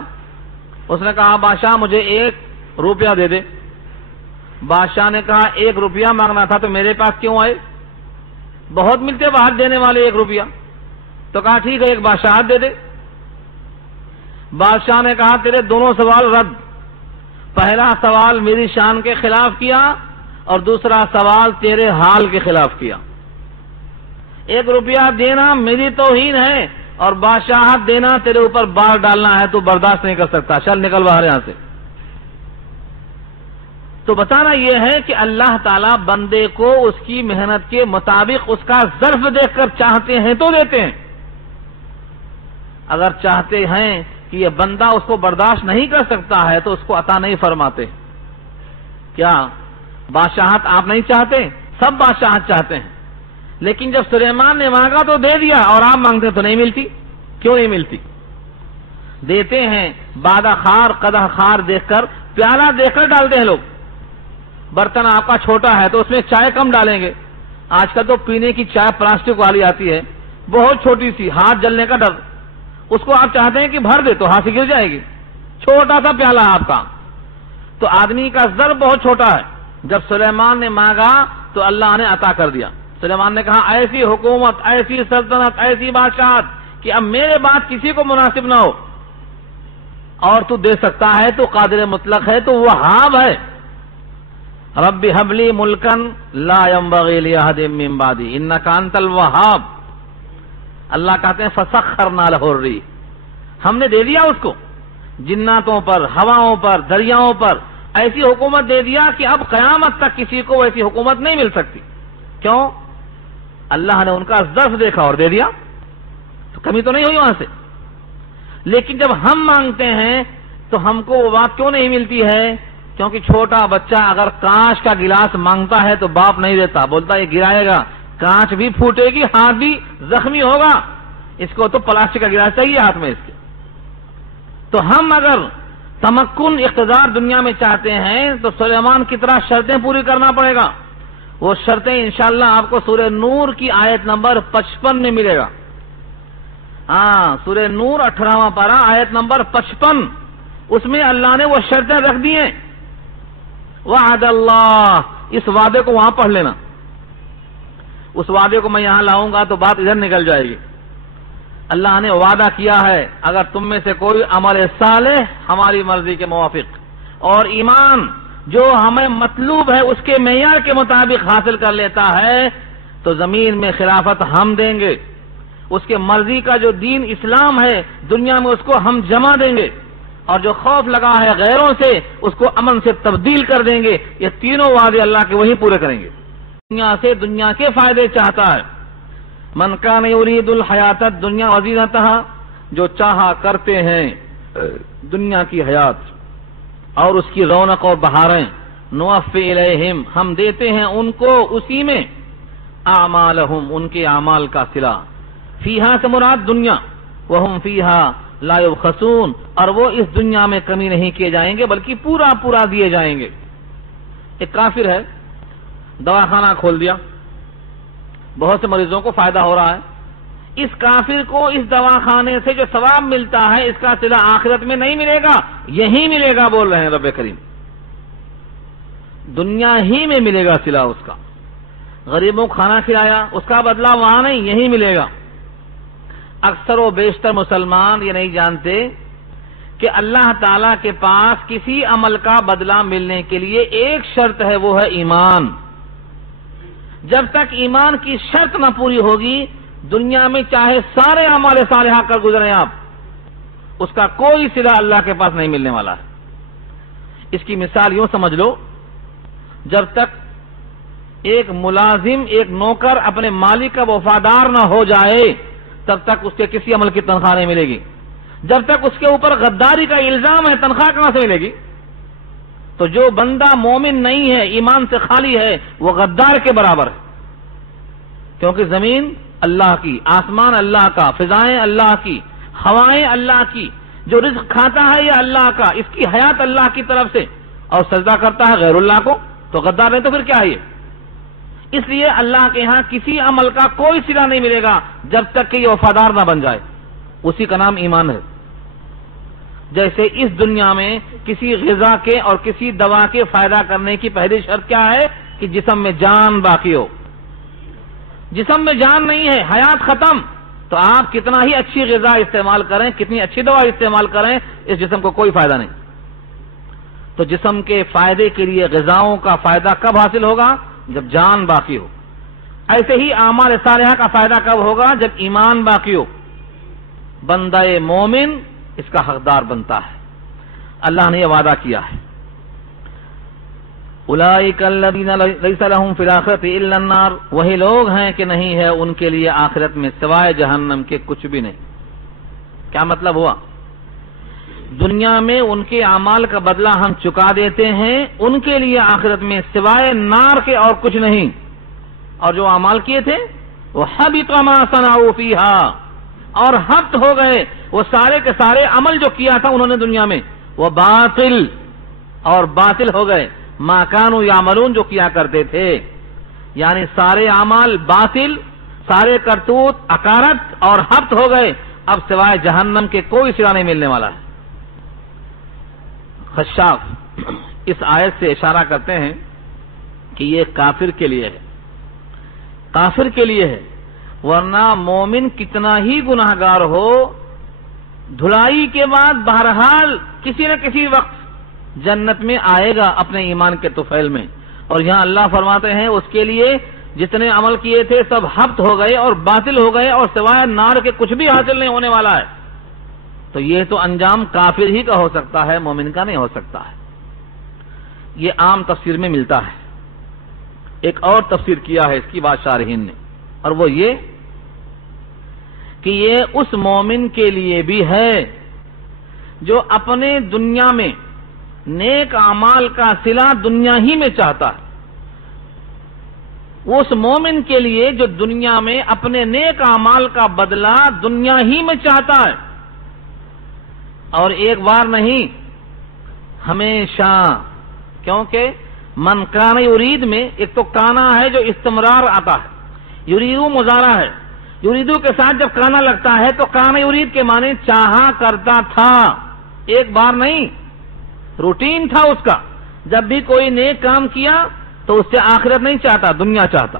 اس نے کہا بادشاہ مجھے 1 روپیہ دے دے. بادشاہ نے کہا 1 روپیہ مانگنا تھا تو میرے پاس کیوں آئے، بہت ملتے باہر دینے والے 1 روپیہ. تو کہا ٹھیک ہے 1 بادشاہ دے دے. بادشاہ نے کہا تیرے دونوں سوال رد. پہلا سوال میری شان کے خلاف کیا اور دوسرا سوال تیرے حال کے خلاف کیا. 1 روپیہ دینا میری توہین ہے اور بادشاہت دینا تیرے اوپر بار ڈالنا ہے، تو برداشت نہیں کر سکتا، چل نکل باہر یہاں سے. تو بتانا یہ ہے کہ اللہ تعالیٰ بندے کو اس کی محنت کے مطابق اس کا ظرف دیکھ کر چاہتے ہیں تو دیتے ہیں. اگر چاہتے ہیں کہ یہ بندہ اس کو برداشت نہیں کر سکتا ہے تو اس کو عطا نہیں فرماتے. کیا بادشاہت آپ نہیں چاہتے؟ سب بادشاہت چاہتے ہیں، لیکن جب سلیمان نے مانگا تو دے دیا، اور آپ مانگتے تو نہیں ملتی. کیوں نہیں ملتی؟ دیتے ہیں بادہ خار قدح خار دیکھ کر، پیالہ دیکھ کر ڈالتے ہیں لوگ. برتن آپ کا چھوٹا ہے تو اس میں چائے کم ڈالیں گے. آج کل تو پینے کی چائے پلاسٹک والی آتی ہے، بہت چھوٹی سی، ہاتھ جلنے کا ڈر. اس کو آپ چاہتے ہیں کہ بھر دے تو ہاتھ سے گر جائے گی، چھوٹا سا پیالہ آپ کا. تو آدمی کا ضرب بہت چھوٹا ہے. جب سلیمان نے مانگا تو اللہ نے عطا کر دیا. سلیمان نے کہا ایسی حکومت، ایسی سلطنت، ایسی بادشاہت کہ اب میرے بات کسی کو مناسب نہ ہو، اور تو دے سکتا ہے، تو قادر مطلق ہے، تو وہاب ہے. رب هب لي ملكا لا ينبغي لأحد من بعدي انك انت الوهاب. اللہ کہتے ہیں فسخرنا له الريح، ہم نے دے دیا اس کو جناتوں پر، ہواؤں پر، دریاؤں پر ایسی حکومت دے دیا کہ اب قیامت تک کسی کو ایسی حکومت نہیں مل سکتی. کیوں؟ اللہ نے ان کا ظرف دیکھا اور دے دیا، تو کمی تو نہیں ہوئی وہاں سے. لیکن جب ہم مانگتے ہیں تو ہم کو وہ بات کیوں نہیں ملتی ہے؟ کیونکہ چھوٹا بچہ اگر کانچ کا گلاس مانگتا ہے تو باپ نہیں دیتا، بولتا یہ گرائے گا، کانچ بھی پھوٹے گی، ہاتھ بھی زخمی ہوگا، اس کو تو پلاسٹک کا گلاس چاہیے ہاتھ میں اس کے. تو ہم اگر تمکن اقتدار دنیا میں چاہتے ہیں تو سلیمان کی طرح شرطیں پوری کرنا پڑے گا. وہ شرطیں انشاءاللہ آپ کو سورہ نور کی آیت نمبر 55 میں ملے گا. ہاں، سورہ نور 18واں پارہ آیت نمبر 55، اس میں اللہ نے وہ شرطیں رکھ دی ہیں. وعد اللہ، اس وعدے کو وہاں پڑھ لینا. اس وعدے کو میں یہاں لاؤں گا تو بات ادھر نکل جائے گی. اللہ نے وعدہ کیا ہے اگر تم میں سے کوئی عمل صالح ہماری مرضی کے موافق اور ایمان جو ہمیں مطلوب ہے اس کے معیار کے مطابق حاصل کر لیتا ہے تو زمین میں خلافت ہم دیں گے. اس کے مرضی کا جو دین اسلام ہے دنیا میں اس کو ہم جمع دیں گے، اور جو خوف لگا ہے غیروں سے اس کو امن سے تبدیل کر دیں گے. یہ تینوں وعدے اللہ کے وہی پورے کریں گے. دنیا سے دنیا کے فائدے چاہتا ہے. من کان یرید الحیات الدنیا وزینتہا، جو چاہا کرتے ہیں دنیا کی حیات اور اس کی رونق اور بہاریں، نوفی الیہم، ہم دیتے ہیں ان کو اسی میں، اعمالہم، ان کے اعمال کا صلہ، فیہا سے مراد دنیا، وہم فیہا لا یبخسون، اور وہ اس دنیا میں کمی نہیں کیے جائیں گے بلکہ پورا پورا دیے جائیں گے. ایک کافر ہے، دواخانہ کھول دیا، بہت سے مریضوں کو فائدہ ہو رہا ہے. اس کافر کو اس دواخانے سے جو ثواب ملتا ہے اس کا صلہ آخرت میں نہیں ملے گا، یہی ملے گا، بول رہے ہیں رب کریم. دنیا ہی میں ملے گا صلہ اس کا. غریبوں کو کھانا کھلایا، اس کا بدلہ وہاں نہیں، یہی ملے گا. اکثر و بیشتر مسلمان یہ نہیں جانتے کہ اللہ تعالی کے پاس کسی عمل کا بدلہ ملنے کے لیے ایک شرط ہے، وہ ہے ایمان. جب تک ایمان کی شرط نہ پوری ہوگی دنیا میں چاہے سارے اعمال صالحہ کر گزریں آپ، اس کا کوئی صلہ اللہ کے پاس نہیں ملنے والا ہے. اس کی مثال یوں سمجھ لو، جب تک ایک ملازم، ایک نوکر اپنے مالک کا وفادار نہ ہو جائے تب تک اس کے کسی عمل کی تنخواہ نہیں ملے گی. جب تک اس کے اوپر غداری کا الزام ہے تنخواہ کہاں سے ملے گی؟ تو جو بندہ مومن نہیں ہے، ایمان سے خالی ہے، وہ غدار کے برابر ہے. کیونکہ زمین اللہ کی، آسمان اللہ کا، فضائیں اللہ کی، ہوائیں اللہ کی، جو رزق کھاتا ہے یہ اللہ کا، اس کی حیات اللہ کی طرف سے، اور سجدہ کرتا ہے غیر اللہ کو تو غدار ہے. تو پھر کیا ہے یہ؟ اس لیے اللہ کے ہاں کسی عمل کا کوئی صلہ نہیں ملے گا جب تک کہ یہ وفادار نہ بن جائے. اسی کا نام ایمان ہے. جیسے اس دنیا میں کسی غذا کے اور کسی دوا کے فائدہ کرنے کی پہلی شرط کیا ہے کہ جسم میں جان باقی ہو. جسم میں جان نہیں ہے، حیات ختم، تو آپ کتنا ہی اچھی غذا استعمال کریں، کتنی اچھی دوا استعمال کریں، اس جسم کو کوئی فائدہ نہیں. تو جسم کے فائدے کے لیے غذاؤں کا فائدہ کب حاصل ہوگا؟ جب جان باقی ہو. ایسے ہی اعمال صالحہ کا فائدہ کب ہوگا؟ جب ایمان باقی ہو. بندہ مومن اس کا حقدار بنتا ہے. اللہ نے یہ وعدہ کیا ہے، اولئک الذین لیس لہم فی الآخرۃ الا النار، وہی لوگ ہیں کہ نہیں ہے ان کے لیے آخرت میں سوائے جہنم کے کچھ بھی نہیں. کیا مطلب ہوا؟ دنیا میں ان کے اعمال کا بدلہ ہم چکا دیتے ہیں، ان کے لیے آخرت میں سوائے نار کے اور کچھ نہیں. اور جو اعمال کیے تھے وہ حبط ما صنعوا فیہا، اور حبط ہو گئے وہ سارے کے سارے عمل جو کیا تھا انہوں نے دنیا میں، وہ باطل اور باطل ہو گئے. ما کانوا یعملون، جو کیا کرتے تھے. یعنی سارے اعمال باطل، سارے کرتوت اکارت اور حبط ہو گئے. اب سوائے جہنم کے کوئی سلا نہیں ملنے والا ہے. خشاف اس آیت سے اشارہ کرتے ہیں کہ یہ کافر کے لیے ہے، کافر کے لیے ہے. ورنہ مومن کتنا ہی گناہگار ہو، دھلائی کے بعد بہرحال کسی نہ کسی وقت جنت میں آئے گا اپنے ایمان کے طفیل میں. اور یہاں اللہ فرماتے ہیں اس کے لیے جتنے عمل کیے تھے سب حبط ہو گئے اور باطل ہو گئے، اور سوائے نار کے کچھ بھی حاصل نہیں ہونے والا ہے. تو یہ تو انجام کافر ہی کا ہو سکتا ہے، مومن کا نہیں ہو سکتا ہے. یہ عام تفسیر میں ملتا ہے. ایک اور تفسیر کیا ہے اس کی بات شارحین نے، اور وہ یہ کہ یہ اس مومن کے لیے بھی ہے جو اپنے دنیا میں نیک اعمال کا صلہ دنیا ہی میں چاہتا ہے. اس مومن کے لیے جو دنیا میں اپنے نیک اعمال کا بدلہ دنیا ہی میں چاہتا ہے، اور ایک بار نہیں، ہمیشہ. کیونکہ من کان یرید میں ایک تو کانا ہے جو استمرار آتا ہے، یریدو مضارع ہے. یریدو کے ساتھ جب کانا لگتا ہے تو کانا یرید کے معنی چاہا کرتا تھا، ایک بار نہیں، روٹین تھا اس کا. جب بھی کوئی نیک کام کیا تو اس سے آخرت نہیں چاہتا، دنیا چاہتا.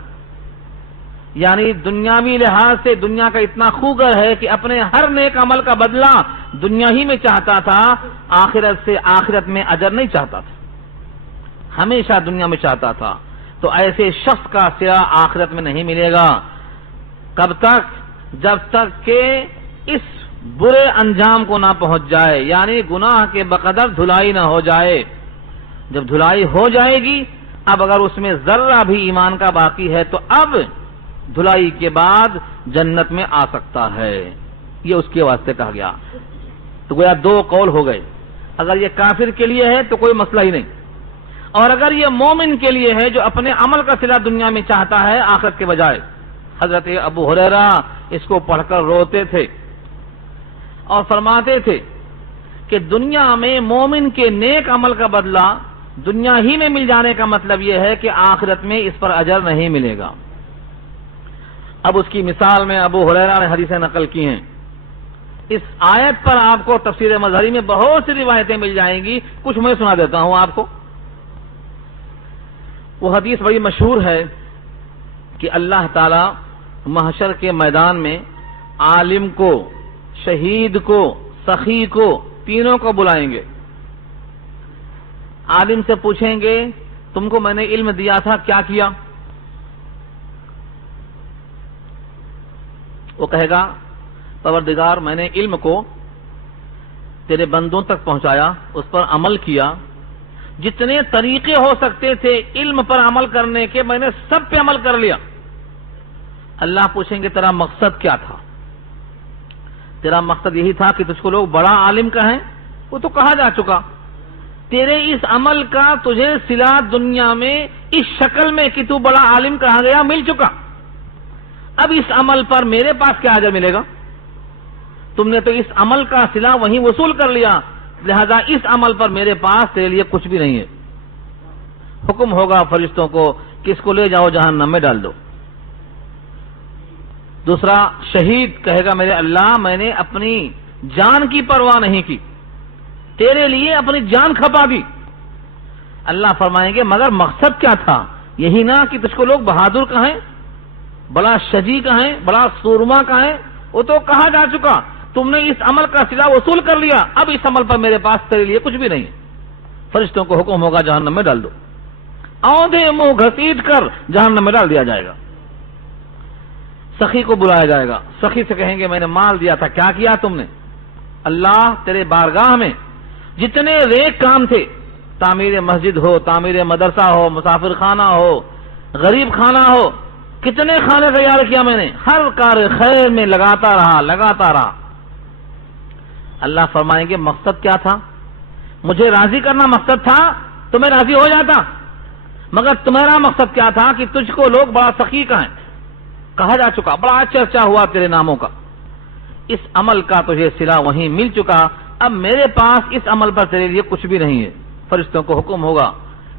یعنی دنیاوی لحاظ سے دنیا کا اتنا خوگر ہے کہ اپنے ہر نیک عمل کا بدلہ دنیا ہی میں چاہتا تھا، آخرت سے آخرت میں اجر نہیں چاہتا تھا، ہمیشہ دنیا میں چاہتا تھا. تو ایسے شخص کا صلہ آخرت میں نہیں ملے گا. کب تک؟ جب تک کہ اس برے انجام کو نہ پہنچ جائے، یعنی گناہ کے بقدر دھلائی نہ ہو جائے. جب دھلائی ہو جائے گی، اب اگر اس میں ذرہ بھی ایمان کا باقی ہے تو اب دھلائی کے بعد جنت میں آ سکتا ہے. یہ اس کے واسطے کہا گیا. تو گویا دو قول ہو گئے. اگر یہ کافر کے لیے ہے تو کوئی مسئلہ ہی نہیں، اور اگر یہ مومن کے لیے ہے جو اپنے عمل کا صلہ دنیا میں چاہتا ہے آخرت کے بجائے. حضرت ابو ہریرہ اس کو پڑھ کر روتے تھے اور فرماتے تھے کہ دنیا میں مومن کے نیک عمل کا بدلہ دنیا ہی میں مل جانے کا مطلب یہ ہے کہ آخرت میں اس پر اجر نہیں ملے گا. اب اس کی مثال میں ابو ہریرہ نے حدیثیں نقل کی ہیں. اس آیت پر آپ کو تفسیر مظہری میں بہت سی روایتیں مل جائیں گی، کچھ میں سنا دیتا ہوں آپ کو. وہ حدیث بڑی مشہور ہے کہ اللہ تعالی محشر کے میدان میں عالم کو، شہید کو، سخی کو، تینوں کو بلائیں گے. عالم سے پوچھیں گے تم کو میں نے علم دیا تھا، کیا کیا؟ وہ کہے گا پروردگار میں نے علم کو تیرے بندوں تک پہنچایا، اس پر عمل کیا، جتنے طریقے ہو سکتے تھے علم پر عمل کرنے کے میں نے سب پہ عمل کر لیا. اللہ پوچھیں گے تیرا مقصد کیا تھا؟ تیرا مقصد یہی تھا کہ تجھ کو لوگ بڑا عالم کہیں؟ وہ تو کہا جا چکا. تیرے اس عمل کا تجھے صلہ دنیا میں اس شکل میں کہ تو بڑا عالم کہا گیا مل چکا. اب اس عمل پر میرے پاس کیا اجر ملے گا؟ تم نے تو اس عمل کا صلہ وہیں وصول کر لیا، لہذا اس عمل پر میرے پاس تیرے لیے کچھ بھی نہیں ہے. حکم ہوگا فرشتوں کو کہ اس کو لے جاؤ جہنم میں ڈال دو. دوسرا شہید کہے گا میرے اللہ میں نے اپنی جان کی پرواہ نہیں کی، تیرے لیے اپنی جان کھپا دی. اللہ فرمائیں گے مگر مقصد کیا تھا؟ یہی نا کہ تجھ کو لوگ بہادر کہیں، بڑا شجی کہیں، بڑا سورما کہیں. وہ تو کہا جا چکا، تم نے اس عمل کا صلہ وصول کر لیا، اب اس عمل پر میرے پاس تیرے لیے کچھ بھی نہیں. فرشتوں کو حکم ہوگا جہنم میں ڈال دو، آدھے منہ گھسیٹ کر جہنم میں ڈال دیا جائے گا۔ سخی کو بلایا جائے گا، سخی سے کہیں گے میں نے مال دیا تھا، کیا کیا تم نے؟ اللہ تیرے بارگاہ میں جتنے نیک کام تھے، تعمیر مسجد ہو، تعمیر مدرسہ ہو، مسافر خانہ ہو، غریب خانہ ہو، کتنے کھانے تیار کیا میں نے، ہر کار خیر میں لگاتا رہا۔ اللہ فرمائیں گے مقصد کیا تھا؟ مجھے راضی کرنا مقصد تھا تو میں راضی ہو جاتا، مگر تمہارا مقصد کیا تھا کہ تجھ کو لوگ بڑا سخی کہا جا چکا، بڑا چرچا ہوا تیرے ناموں کا، اس عمل کا تجھے صلہ وہیں مل چکا، اب میرے پاس اس عمل پر تیرے لیے کچھ بھی نہیں ہے۔ فرشتوں کو حکم ہوگا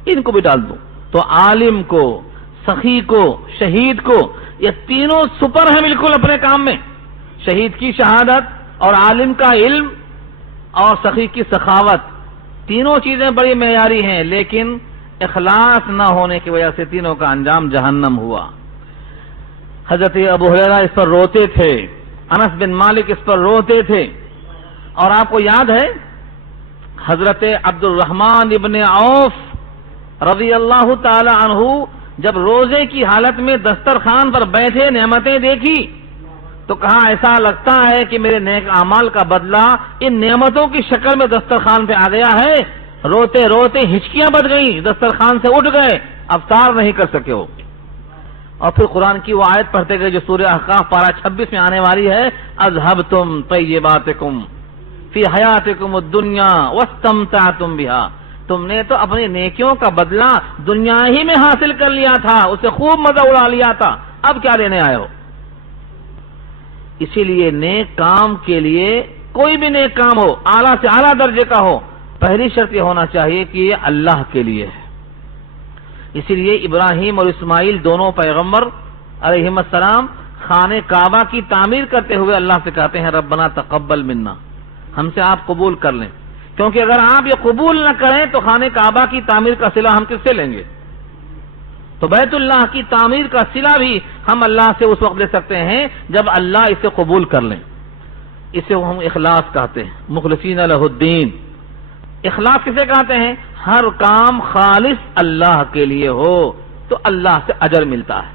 ان کو بھی ڈال دو۔ تو عالم کو، سخی کو، شہید کو، یہ تینوں سپر ہیں بالکل اپنے کام میں، شہید کی شہادت اور عالم کا علم اور سخی کی سخاوت، تینوں چیزیں بڑی معیاری ہیں، لیکن اخلاص نہ ہونے کی وجہ سے تینوں کا انجام جہنم ہوا۔ حضرت ابو ہریرہ اس پر روتے تھے، انس بن مالک اس پر روتے تھے، اور آپ کو یاد ہے حضرت عبد الرحمن ابن عوف رضی اللہ تعالی عنہ جب روزے کی حالت میں دسترخوان پر بیٹھے نعمتیں دیکھی تو کہا ایسا لگتا ہے کہ میرے نیک اعمال کا بدلہ ان نعمتوں کی شکل میں دسترخوان پہ آ گیا ہے۔ روتے روتے ہچکیاں بچ گئیں، دسترخوان سے اٹھ گئے، افطار نہیں کر سکے ہو۔ اور پھر قرآن کی وہ آیت پڑھتے گئے جو سورہ احقاف پارہ 26 میں آنے والی ہے، اذهبتم طیباتکم فی حیاتکم الدنیا واستمتعتم بها، تم نے تو اپنی نیکیوں کا بدلہ دنیا ہی میں حاصل کر لیا تھا، اسے خوب مزہ اڑا لیا تھا، اب کیا لینے آئے ہو؟ اسی لیے نیک کام کے لیے، کوئی بھی نیک کام ہو، اعلیٰ سے اعلیٰ درجے کا ہو، پہلی شرط یہ ہونا چاہیے کہ یہ اللہ کے لیے ہے۔ اسی لیے ابراہیم اور اسماعیل دونوں پیغمبر علیہم السلام خانہ کعبہ کی تعمیر کرتے ہوئے اللہ سے کہتے ہیں ربنا تقبل منا، ہم سے آپ قبول کر لیں، کیونکہ اگر آپ یہ قبول نہ کریں تو خانہ کعبہ کی تعمیر کا صلہ ہم کس سے لیں گے؟ تو بیت اللہ کی تعمیر کا صلہ بھی ہم اللہ سے اس وقت لے سکتے ہیں جب اللہ اسے قبول کر لیں۔ اسے ہم اخلاص کہتے ہیں، مخلصین لہ الدین۔ اخلاص کسے کہتے ہیں؟ ہر کام خالص اللہ کے لیے ہو تو اللہ سے اجر ملتا ہے،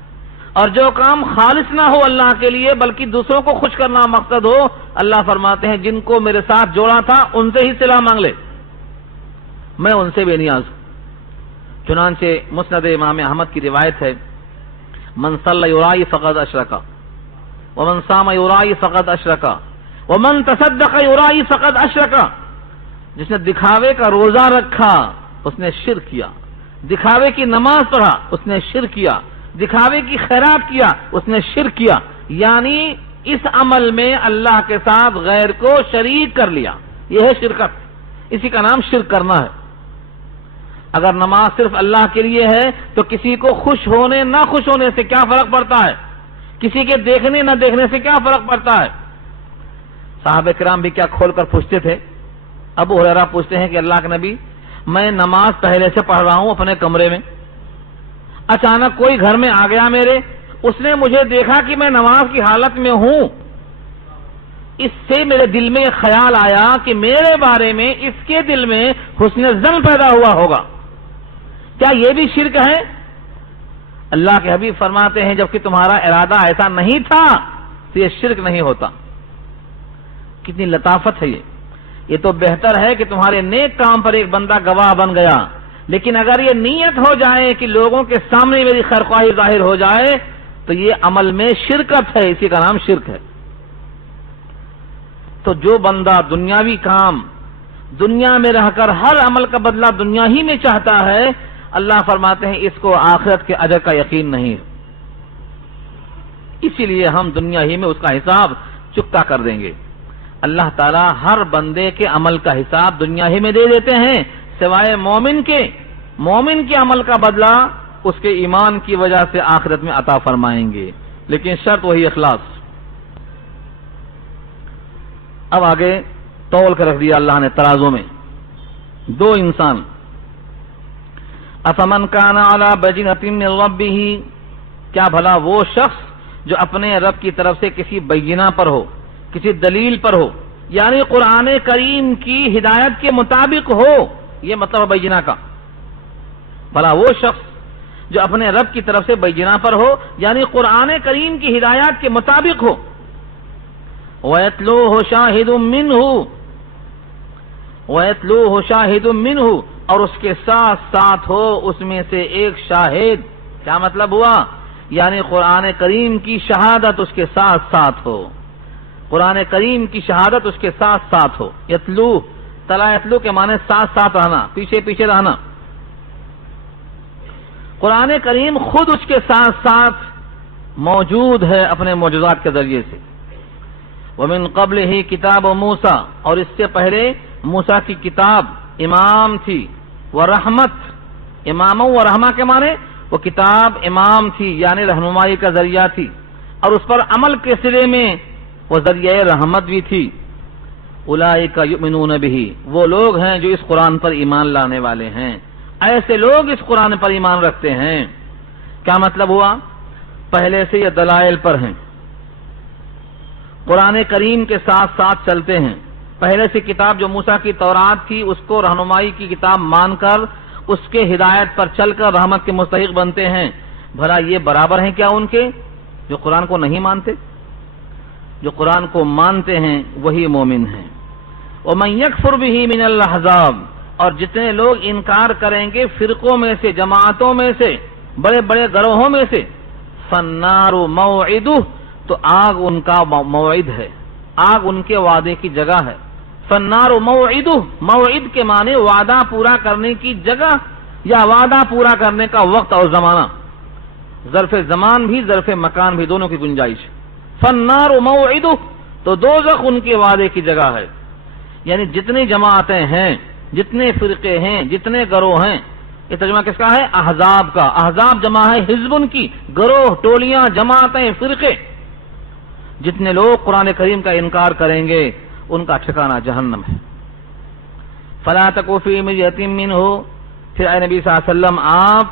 اور جو کام خالص نہ ہو اللہ کے لیے بلکہ دوسروں کو خوش کرنا مقصد ہو، اللہ فرماتے ہیں جن کو میرے ساتھ جوڑا تھا ان سے ہی صلہ مانگ لے، میں ان سے بے نیاز ہوں۔ چنانچہ مسند امام احمد کی روایت ہے من صلی یرائی فقد اشرک ومن صام یرائی فقد اشرک ومن تصدق یرائی فقد اشرک، جس نے دکھاوے کا روزہ رکھا اس نے شرک کیا، دکھاوے کی نماز پڑھا اس نے شرک کیا، دکھاوے کی خیرات کیا اس نے شرک کیا، یعنی اس عمل میں اللہ کے ساتھ غیر کو شریک کر لیا، یہ ہے شرکت، اسی کا نام شرک کرنا ہے۔ اگر نماز صرف اللہ کے لیے ہے تو کسی کو خوش ہونے نہ خوش ہونے سے کیا فرق پڑتا ہے، کسی کے دیکھنے نہ دیکھنے سے کیا فرق پڑتا ہے؟ صحابہ کرام بھی کیا کھول کر پوچھتے تھے۔ ابو ہریرہ پوچھتے ہیں کہ اللہ کے نبی میں نماز پہلے سے پڑھ رہا ہوں اپنے کمرے میں، اچانک کوئی گھر میں آ گیا میرے، اس نے مجھے دیکھا کہ میں نماز کی حالت میں ہوں، اس سے میرے دل میں خیال آیا کہ میرے بارے میں اس کے دل میں حسن ظن پیدا ہوا ہوگا، کیا یہ بھی شرک ہے؟ اللہ کے حبیب فرماتے ہیں جبکہ تمہارا ارادہ ایسا نہیں تھا تو یہ شرک نہیں ہوتا۔ کتنی لطافت ہے یہ تو بہتر ہے کہ تمہارے نیک کام پر ایک بندہ گواہ بن گیا، لیکن اگر یہ نیت ہو جائے کہ لوگوں کے سامنے میری خیرخواہی ظاہر ہو جائے تو یہ عمل میں شرکت ہے، اسی کا نام شرک ہے۔ تو جو بندہ دنیاوی کام دنیا میں رہ کر ہر عمل کا بدلہ دنیا ہی میں چاہتا ہے، اللہ فرماتے ہیں اس کو آخرت کے اجر کا یقین نہیں، اسی لیے ہم دنیا ہی میں اس کا حساب چکتا کر دیں گے۔ اللہ تعالیٰ ہر بندے کے عمل کا حساب دنیا ہی میں دے دیتے ہیں سوائے مومن کے، مومن کے عمل کا بدلہ اس کے ایمان کی وجہ سے آخرت میں عطا فرمائیں گے، لیکن شرط وہی اخلاص۔ اب آگے تول کر رکھ دیا اللہ نے ترازو میں دو انسان، افمن کان علی بینۃ من ربہ، کیا بھلا وہ شخص جو اپنے رب کی طرف سے کسی بینہ پر ہو، کسی دلیل پر ہو، یعنی قرآن کریم کی ہدایت کے مطابق ہو، یہ مطلب ہے بینہ کا. بھلا وہ شخص جو اپنے رب کی طرف سے بینہ پر ہو، یعنی قرآن کریم کی ہدایات کے مطابق ہو. وَيَتْلُوهُ شَاهِدٌ مِّنْهُ وَيَتْلُوهُ شَاهِدٌ مِّنْهُ، اور اس کے ساتھ ساتھ ہو اس میں سے ایک شاہد. کیا مطلب ہوا؟ یعنی قرآن کریم کی شہادت اس کے ساتھ ساتھ ہو، قرآن کریم کی شہادت اس کے ساتھ ساتھ ہو. یتلو، تلا یتلو کے معنی ساتھ ساتھ رہنا، پیچھے پیچھے رہنا. قرآن کریم خود اس کے ساتھ ساتھ موجود ہے اپنے معجزات کے ذریعے سے. ومن قبل ہی کتاب موسیٰ، اور اس سے پہلے موسیٰ کی کتاب امام تھی. ورحمت، امام و رحمہ کے معنی وہ کتاب امام تھی یعنی رہنمائی کا ذریعہ تھی، اور اس پر عمل کے سلے میں وہ ذریعہ رحمت بھی تھی. اولئک یؤمنون بہ، وہ لوگ ہیں جو اس قرآن پر ایمان لانے والے ہیں. ایسے لوگ اس قرآن پر ایمان رکھتے ہیں. کیا مطلب ہوا؟ پہلے سے یہ دلائل پر ہیں، قرآن کریم کے ساتھ ساتھ چلتے ہیں. پہلے سے کتاب جو موسیٰ کی تورات تھی اس کو رہنمائی کی کتاب مان کر اس کے ہدایت پر چل کر رحمت کے مستحق بنتے ہیں. بھلا یہ برابر ہیں کیا ان کے جو قرآن کو نہیں مانتے؟ جو قرآن کو مانتے ہیں وہی مومن ہیں. وَمَن يَكْفُرْ بِهِ مِنَ الْأَحْزَابِ، اور جتنے لوگ انکار کریں گے فرقوں میں سے، جماعتوں میں سے، بڑے بڑے گروہوں میں سے، فَالنَّارُ مَوْعِدُهُ، تو آگ ان کا موعد ہے، آگ ان کے وعدے کی جگہ ہے. فَالنَّارُ مَوْعِدُهُ، موعد کے معنی وعدہ پورا کرنے کی جگہ یا وعدہ پورا کرنے کا وقت اور زمانہ. ظرف زمان بھی ظرف مکان بھی دونوں کی گنجائش. فَالنَّارُ مَوْعِدُهُ، تو دوزخ ان کے وعدے کی جگہ ہے. یعنی جتنی جماعتیں ہیں، جتنے فرقے ہیں، جتنے گروہ ہیں، یہ ترجمہ کس کا ہے؟ احزاب کا. احزاب جمع ہے حزب کی، گروہ، ٹولیاں، جماعتیں، فرقے. جتنے لوگ قرآن کریم کا انکار کریں گے ان کا ٹھکانہ جہنم ہے. فلا تکو فی مريۃ منہ، پھر اے نبی صلی اللہ علیہ وسلم آپ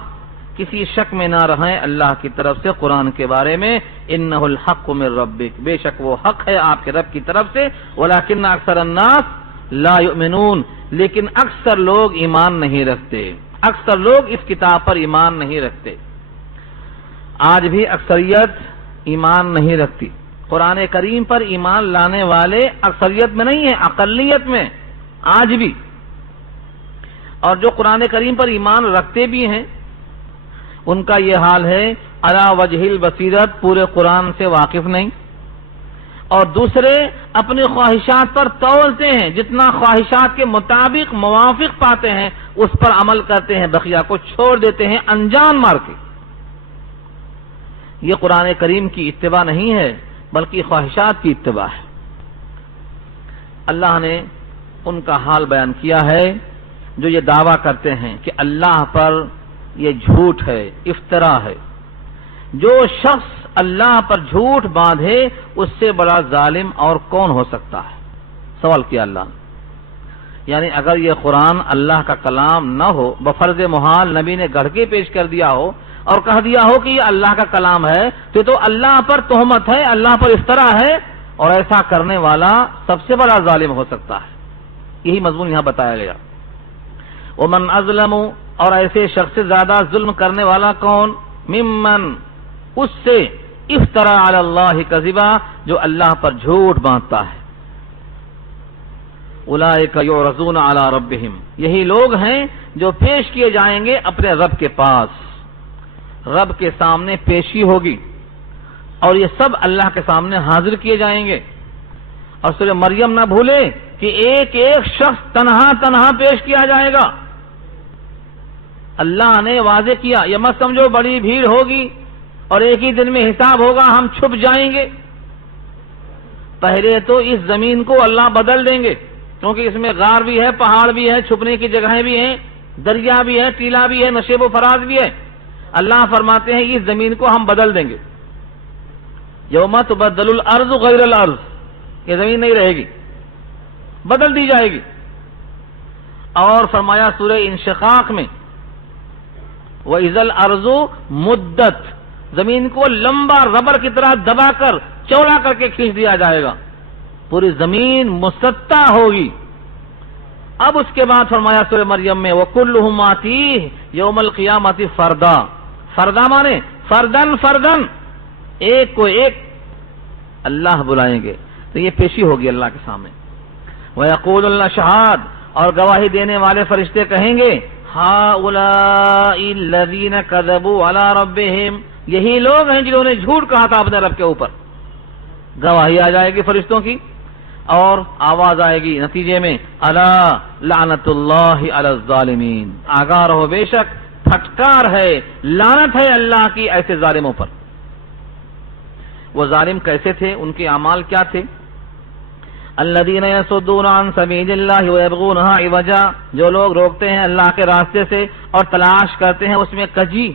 کسی شک میں نہ رہیں اللہ کی طرف سے قرآن کے بارے میں. انہ الحق من ربک، بے شک وہ حق ہے آپ کے رب کی طرف سے. ولکن اکثر الناس لا یؤمنون، لیکن اکثر لوگ ایمان نہیں رکھتے، اکثر لوگ اس کتاب پر ایمان نہیں رکھتے. آج بھی اکثریت ایمان نہیں رکھتی. قرآن کریم پر ایمان لانے والے اکثریت میں نہیں ہیں، اقلیت میں آج بھی. اور جو قرآن کریم پر ایمان رکھتے بھی ہیں ان کا یہ حال ہے علی وجہ البصیرت، پورے قرآن سے واقف نہیں، اور دوسرے اپنی خواہشات پر تولتے ہیں، جتنا خواہشات کے مطابق موافق پاتے ہیں اس پر عمل کرتے ہیں، بقیہ کو چھوڑ دیتے ہیں انجان مار کے. یہ قرآن کریم کی اتباع نہیں ہے بلکہ خواہشات کی اتباع ہے. اللہ نے ان کا حال بیان کیا ہے جو یہ دعویٰ کرتے ہیں کہ اللہ پر یہ جھوٹ ہے، افترا ہے. جو شخص اللہ پر جھوٹ باندھے اس سے بڑا ظالم اور کون ہو سکتا ہے؟ سوال کیا اللہ نے. یعنی اگر یہ قرآن اللہ کا کلام نہ ہو، بفرض محال نبی نے گڑھ کے پیش کر دیا ہو اور کہہ دیا ہو کہ یہ اللہ کا کلام ہے، تو اللہ پر تہمت ہے، اللہ پر افطرا ہے، اور ایسا کرنے والا سب سے بڑا ظالم ہو سکتا ہے. یہی مضمون یہاں بتایا گیا. ومن اظلم، اور ایسے شخص سے زیادہ ظلم کرنے والا کون؟ ممن، اس سے، افترا علی اللہ کذبا، جو اللہ پر جھوٹ باندھتا ہے. اولئک یعرضون علی ربہم، یہی لوگ ہیں جو پیش کیے جائیں گے اپنے رب کے پاس. رب کے سامنے پیشی ہوگی اور یہ سب اللہ کے سامنے حاضر کیے جائیں گے. اور سورہ مریم نہ بھولے کہ ایک ایک شخص تنہا تنہا پیش کیا جائے گا. اللہ نے واضح کیا، یہ مت سمجھو بڑی بھیڑ ہوگی اور ایک ہی دن میں حساب ہوگا ہم چھپ جائیں گے. پہلے تو اس زمین کو اللہ بدل دیں گے، کیونکہ اس میں غار بھی ہے، پہاڑ بھی ہے، چھپنے کی جگہیں بھی ہیں، دریا بھی ہے، ٹیلا بھی ہے، نشیب و فراز بھی ہے. اللہ فرماتے ہیں اس زمین کو ہم بدل دیں گے. یوم تبدل الارض غیر الارض، یہ زمین نہیں رہے گی، بدل دی جائے گی. اور فرمایا سورہ انشقاق میں وَإِذَا الْأَرْضُ مُدَّتْ، زمین کو لمبا ربڑ کی طرح دبا کر چوڑا کر کے کھینچ دیا جائے گا، پوری زمین مسطح ہوگی. اب اس کے بعد فرمایا سورہ مریم میں وَكُلُّهُمْ آتِيهِ يَوْمَ الْقِيَامَةِ فَرْدًا، فردا مانے فردن فردن، ایک کو ایک اللہ بلائیں گے، تو یہ پیشی ہوگی اللہ کے سامنے۔ وَيَقُولُ الْأَشْهَادُ، اور گواہی دینے والے فرشتے کہیں گے هَؤُلَاءِ الَّذِينَ كَذَبُوا عَلَى رَبِّهِمْ، یہی لوگ ہیں جنہوں نے جھوٹ کہا تھا اپنے رب کے اوپر۔ گواہی آ جائے گی فرشتوں کی اور آواز آئے گی نتیجے میں الا لعنت اللہ علی الظالمین، آگاہ رہو بے شک پھٹکار ہے، لعنت ہے اللہ کی ایسے ظالموں پر۔ وہ ظالم کیسے تھے، ان کے اعمال کیا تھے؟ الذین یصدون عن سبیل اللہ ویبغونها عوجا، جو لوگ روکتے ہیں اللہ کے راستے سے اور تلاش کرتے ہیں اس میں کجی،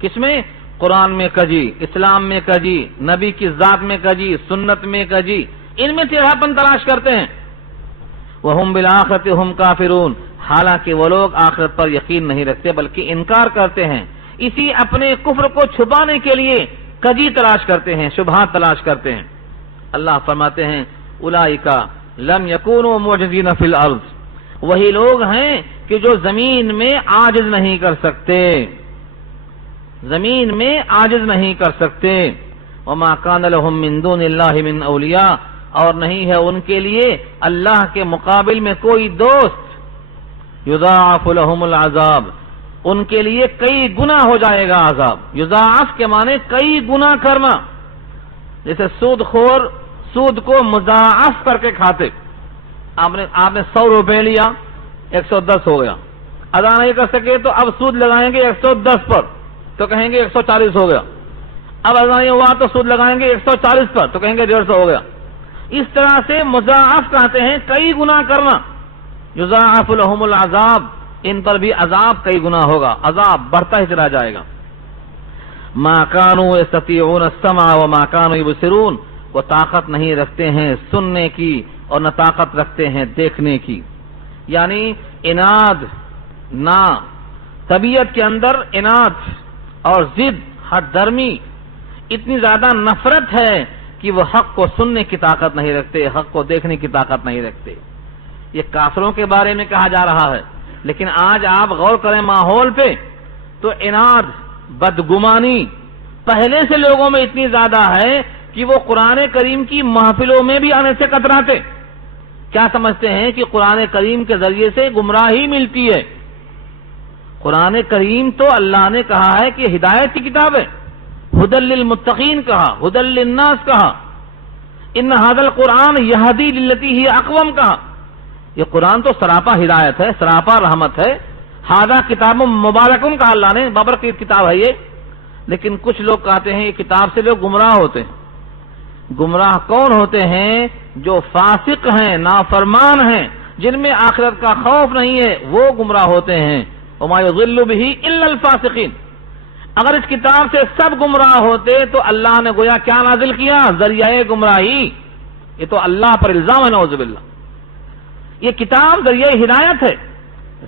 کس میں؟ قرآن میں کجی، اسلام میں کجی، نبی کی ذات میں کجی، سنت میں کجی، ان میں ٹیڑھاپن تلاش کرتے ہیں۔ وَهُمْ بِالْآخِرَةِ هُمْ كَافِرُونَ، حالانکہ وہ لوگ آخرت پر یقین نہیں رکھتے بلکہ انکار کرتے ہیں، اسی اپنے کفر کو چھپانے کے لیے کجی تلاش کرتے ہیں، شبہات تلاش کرتے ہیں۔ اللہ فرماتے ہیں اولئک لم يكونوا معجزین فی الارض، وہی لوگ ہیں کہ جو زمین میں عاجز نہیں کر سکتے، زمین میں عاجز نہیں کر سکتے۔ وما كان لهم من دون اللہ من اولیاء، اور نہیں ہے ان کے لیے اللہ کے مقابل میں کوئی دوست۔ یضاعف لهم العذاب، ان کے لیے کئی گنا ہو جائے گا عذاب۔ یضاعف کے معنی کئی گنا کرنا، جیسے سود خور سود کو مضاعف کر کے کھاتے، آپ نے 100 روپے لیا 110 ہو گیا، ادا نہیں کر سکے تو اب سود لگائیں گے 110 پر تو کہیں گے 140 ہو گیا، اب ادا نہیں ہوا تو سود لگائیں گے 140 پر تو کہیں گے 150 ہو گیا۔ اس طرح سے مضاعف کہتے ہیں کئی گنا کرنا۔ یضاعف لهم العذاب، ان پر بھی عذاب کئی گنا ہوگا، عذاب بڑھتا ہی چلا جائے گا۔ ما كانوا يستطيعون السمع وما كانوا يبصرون، وہ طاقت نہیں رکھتے ہیں سننے کی اور نہ طاقت رکھتے ہیں دیکھنے کی، یعنی اناد نہ، طبیعت کے اندر اناد اور ضد، حد درمی، اتنی زیادہ نفرت ہے کہ وہ حق کو سننے کی طاقت نہیں رکھتے، حق کو دیکھنے کی طاقت نہیں رکھتے۔ یہ کافروں کے بارے میں کہا جا رہا ہے، لیکن آج آپ غور کریں ماحول پہ تو اناد، بدگمانی پہلے سے لوگوں میں اتنی زیادہ ہے کہ وہ قرآن کریم کی محفلوں میں بھی آنے سے کتراتے۔ کیا سمجھتے ہیں کہ قرآن کریم کے ذریعے سے گمراہی ملتی ہے؟ قرآن کریم تو اللہ نے کہا ہے کہ ہدایت کی کتاب ہے، ہدی للمتقین کہا، ہدی للناس کہا، ان ھذا القرآن یہدی للتی ہی اقوم کہا۔ یہ قرآن تو سراپا ہدایت ہے، سراپا رحمت ہے۔ ھذا کتاب مبارکم کہا اللہ نے، بابرکت کتاب ہے یہ، لیکن کچھ لوگ کہتے ہیں یہ کتاب سے لوگ گمراہ ہوتے ہیں۔ گمراہ کون ہوتے ہیں؟ جو فاسق ہیں، نافرمان ہیں، جن میں آخرت کا خوف نہیں ہے، وہ گمراہ ہوتے ہیں۔ وما يضل به الا الفاسقین، اگر اس کتاب سے سب گمراہ ہوتے تو اللہ نے گویا کیا نازل کیا؟ ذریعہ گمراہی۔ یہ تو اللہ پر الزام ہے، نعوذ باللہ۔ یہ کتاب ذریعہ ہدایت ہے،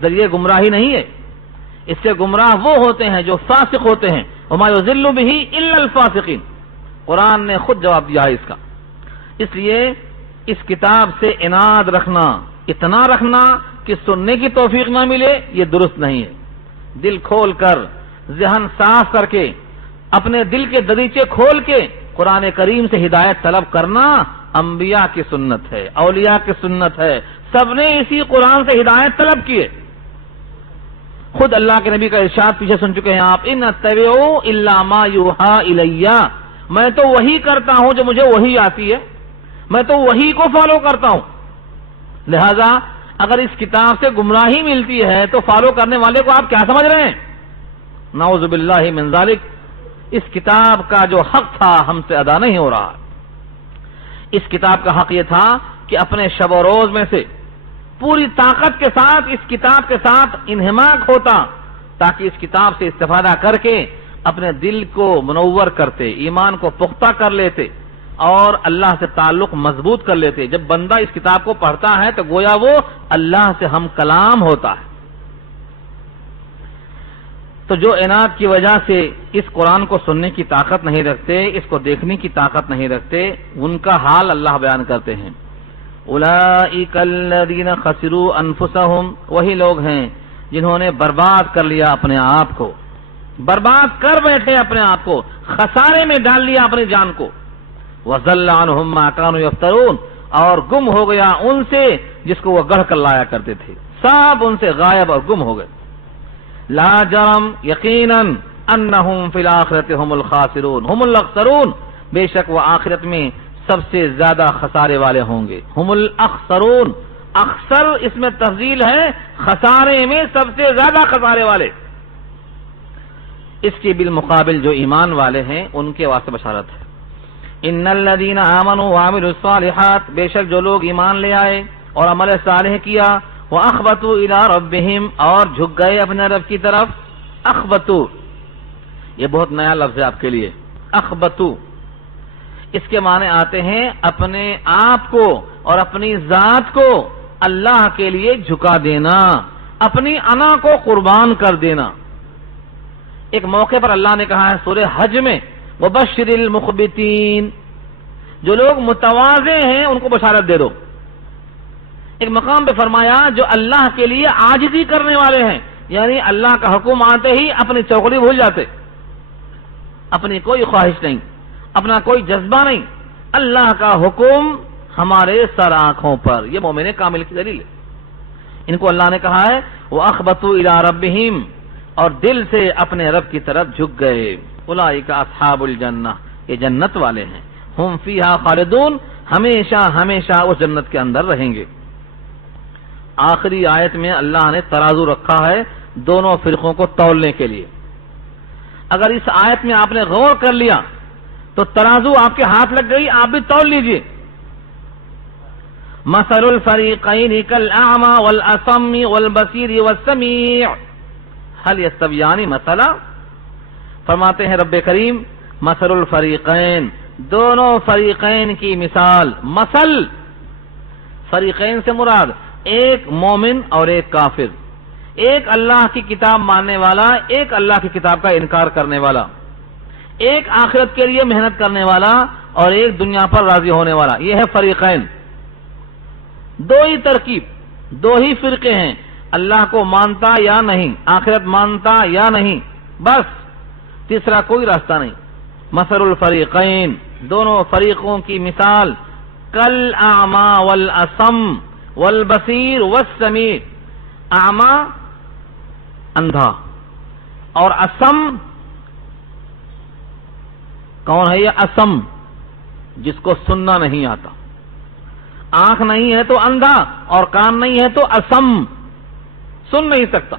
ذریعہ گمراہی نہیں ہے۔ اس سے گمراہ وہ ہوتے ہیں جو فاسق ہوتے ہیں۔ وما يضل به الا الفاسقین، قرآن نے خود جواب دیا ہے اس کا۔ اس لیے اس کتاب سے اناد رکھنا، اتنا رکھنا کہ سننے کی توفیق نہ ملے، یہ درست نہیں ہے۔ دل کھول کر، ذہن صاف کر کے، اپنے دل کے دریچے کھول کے قرآن کریم سے ہدایت طلب کرنا انبیاء کی سنت ہے، اولیاء کی سنت ہے، سب نے اسی قرآن سے ہدایت طلب کی ہے۔ خود اللہ کے نبی کا ارشاد پیچھے سن چکے ہیں آپ، ان اتبعوا الا ما یوحى الی، میں تو وہی کرتا ہوں جو مجھے وہی آتی ہے، میں تو وہی کو فالو کرتا ہوں۔ لہذا اگر اس کتاب سے گمراہی ملتی ہے تو فالو کرنے والے کو آپ کیا سمجھ رہے ہیں؟ نعوذ باللہ من ذالک، اس کتاب کا جو حق تھا ہم سے ادا نہیں ہو رہا۔ اس کتاب کا حق یہ تھا کہ اپنے شب و روز میں سے پوری طاقت کے ساتھ اس کتاب کے ساتھ انہماک ہوتا، تاکہ اس کتاب سے استفادہ کر کے اپنے دل کو منور کرتے، ایمان کو پختہ کر لیتے اور اللہ سے تعلق مضبوط کر لیتے۔ جب بندہ اس کتاب کو پڑھتا ہے تو گویا وہ اللہ سے ہم کلام ہوتا ہے۔ تو جو عناد کی وجہ سے اس قرآن کو سننے کی طاقت نہیں رکھتے، اس کو دیکھنے کی طاقت نہیں رکھتے، ان کا حال اللہ بیان کرتے ہیں۔ اولئک الذین خسروا انفسهم، وہی لوگ ہیں جنہوں نے برباد کر لیا اپنے آپ کو، برباد کر بیٹھے اپنے آپ کو، خسارے میں ڈال لیا اپنی جان کو. وَضَلَّ عَنْهُمْ مَا كَانُوا يَفْتَرُونَ، اور گم ہو گیا ان سے جس کو وہ گڑھ کر لایا کرتے تھے، سب ان سے غائب اور گم ہو گئے. لا جرم یقیناً انہم فی الآخرۃ هم الخاسرون هم الاخسرون، بے شک وہ آخرت میں سب سے زیادہ خسارے والے ہوں گے. هم الاخسرون، اخسر اس میں تفضیل ہے، خسارے میں سب سے زیادہ خسارے والے. اس کے بالمقابل جو ایمان والے ہیں ان کے واسطے بشارت ہے. ان الذین آمنوا وعملوا الصالحات، بے شک جو لوگ ایمان لے آئے اور عمل صالح کیا، واخبتوا الی ربہم، اور جھک گئے اپنے رب کی طرف. اخبتوا، یہ بہت نیا لفظ ہے آپ کے لیے. اخبتوا اس کے معنی آتے ہیں اپنے آپ کو اور اپنی ذات کو اللہ کے لیے جھکا دینا، اپنی انا کو قربان کر دینا. ایک موقع پر اللہ نے کہا ہے سورہ حج میں، وبشر المخبتین، جو لوگ متواضع ہیں ان کو بشارت دے دو. ایک مقام پہ فرمایا جو اللہ کے لیے عاجزی کرنے والے ہیں، یعنی اللہ کا حکم آتے ہی اپنی چوکڑی بھول جاتے، اپنی کوئی خواہش نہیں، اپنا کوئی جذبہ نہیں، اللہ کا حکم ہمارے سر آنکھوں پر. یہ مومن کامل کی دلیل ہے. ان کو اللہ نے کہا ہے وَأَخْبَتُوا إِلَىٰ رَبِّهِمْ، اور دل سے اپنے رب کی طرف جھک گئے. اولئک اصحاب الجنہ، یہ جنت والے ہیں. ہم فیہا خالدون، ہمیشہ ہمیشہ اس جنت کے اندر رہیں گے. آخری آیت میں اللہ نے ترازو رکھا ہے دونوں فرقوں کو تولنے کے لیے. اگر اس آیت میں آپ نے غور کر لیا تو ترازو آپ کے ہاتھ لگ گئی، آپ بھی تول لیجئے. مثل الفریقین کالاعمی والاصم والبصیر والسمیع هل یستویان مثلا، فرماتے ہیں رب کریم مثل الفریقین، دونوں فریقین کی مثال. مثل، فریقین سے مراد ایک مومن اور ایک کافر، ایک اللہ کی کتاب ماننے والا، ایک اللہ کی کتاب کا انکار کرنے والا، ایک آخرت کے لیے محنت کرنے والا اور ایک دنیا پر راضی ہونے والا. یہ ہے فریقین. دو ہی ترکیب، دو ہی فرقے ہیں، اللہ کو مانتا یا نہیں، آخرت مانتا یا نہیں، بس تیسرا کوئی راستہ نہیں. مثل الفریقین، دونوں فریقوں کی مثال کالاعمی والاصم والبصیر والسمیع. اعمی اندھا اور اسم، کون ہے یہ اسم؟ جس کو سننا نہیں آتا. آنکھ نہیں ہے تو اندھا اور کان نہیں ہے تو اسم، سن نہیں سکتا.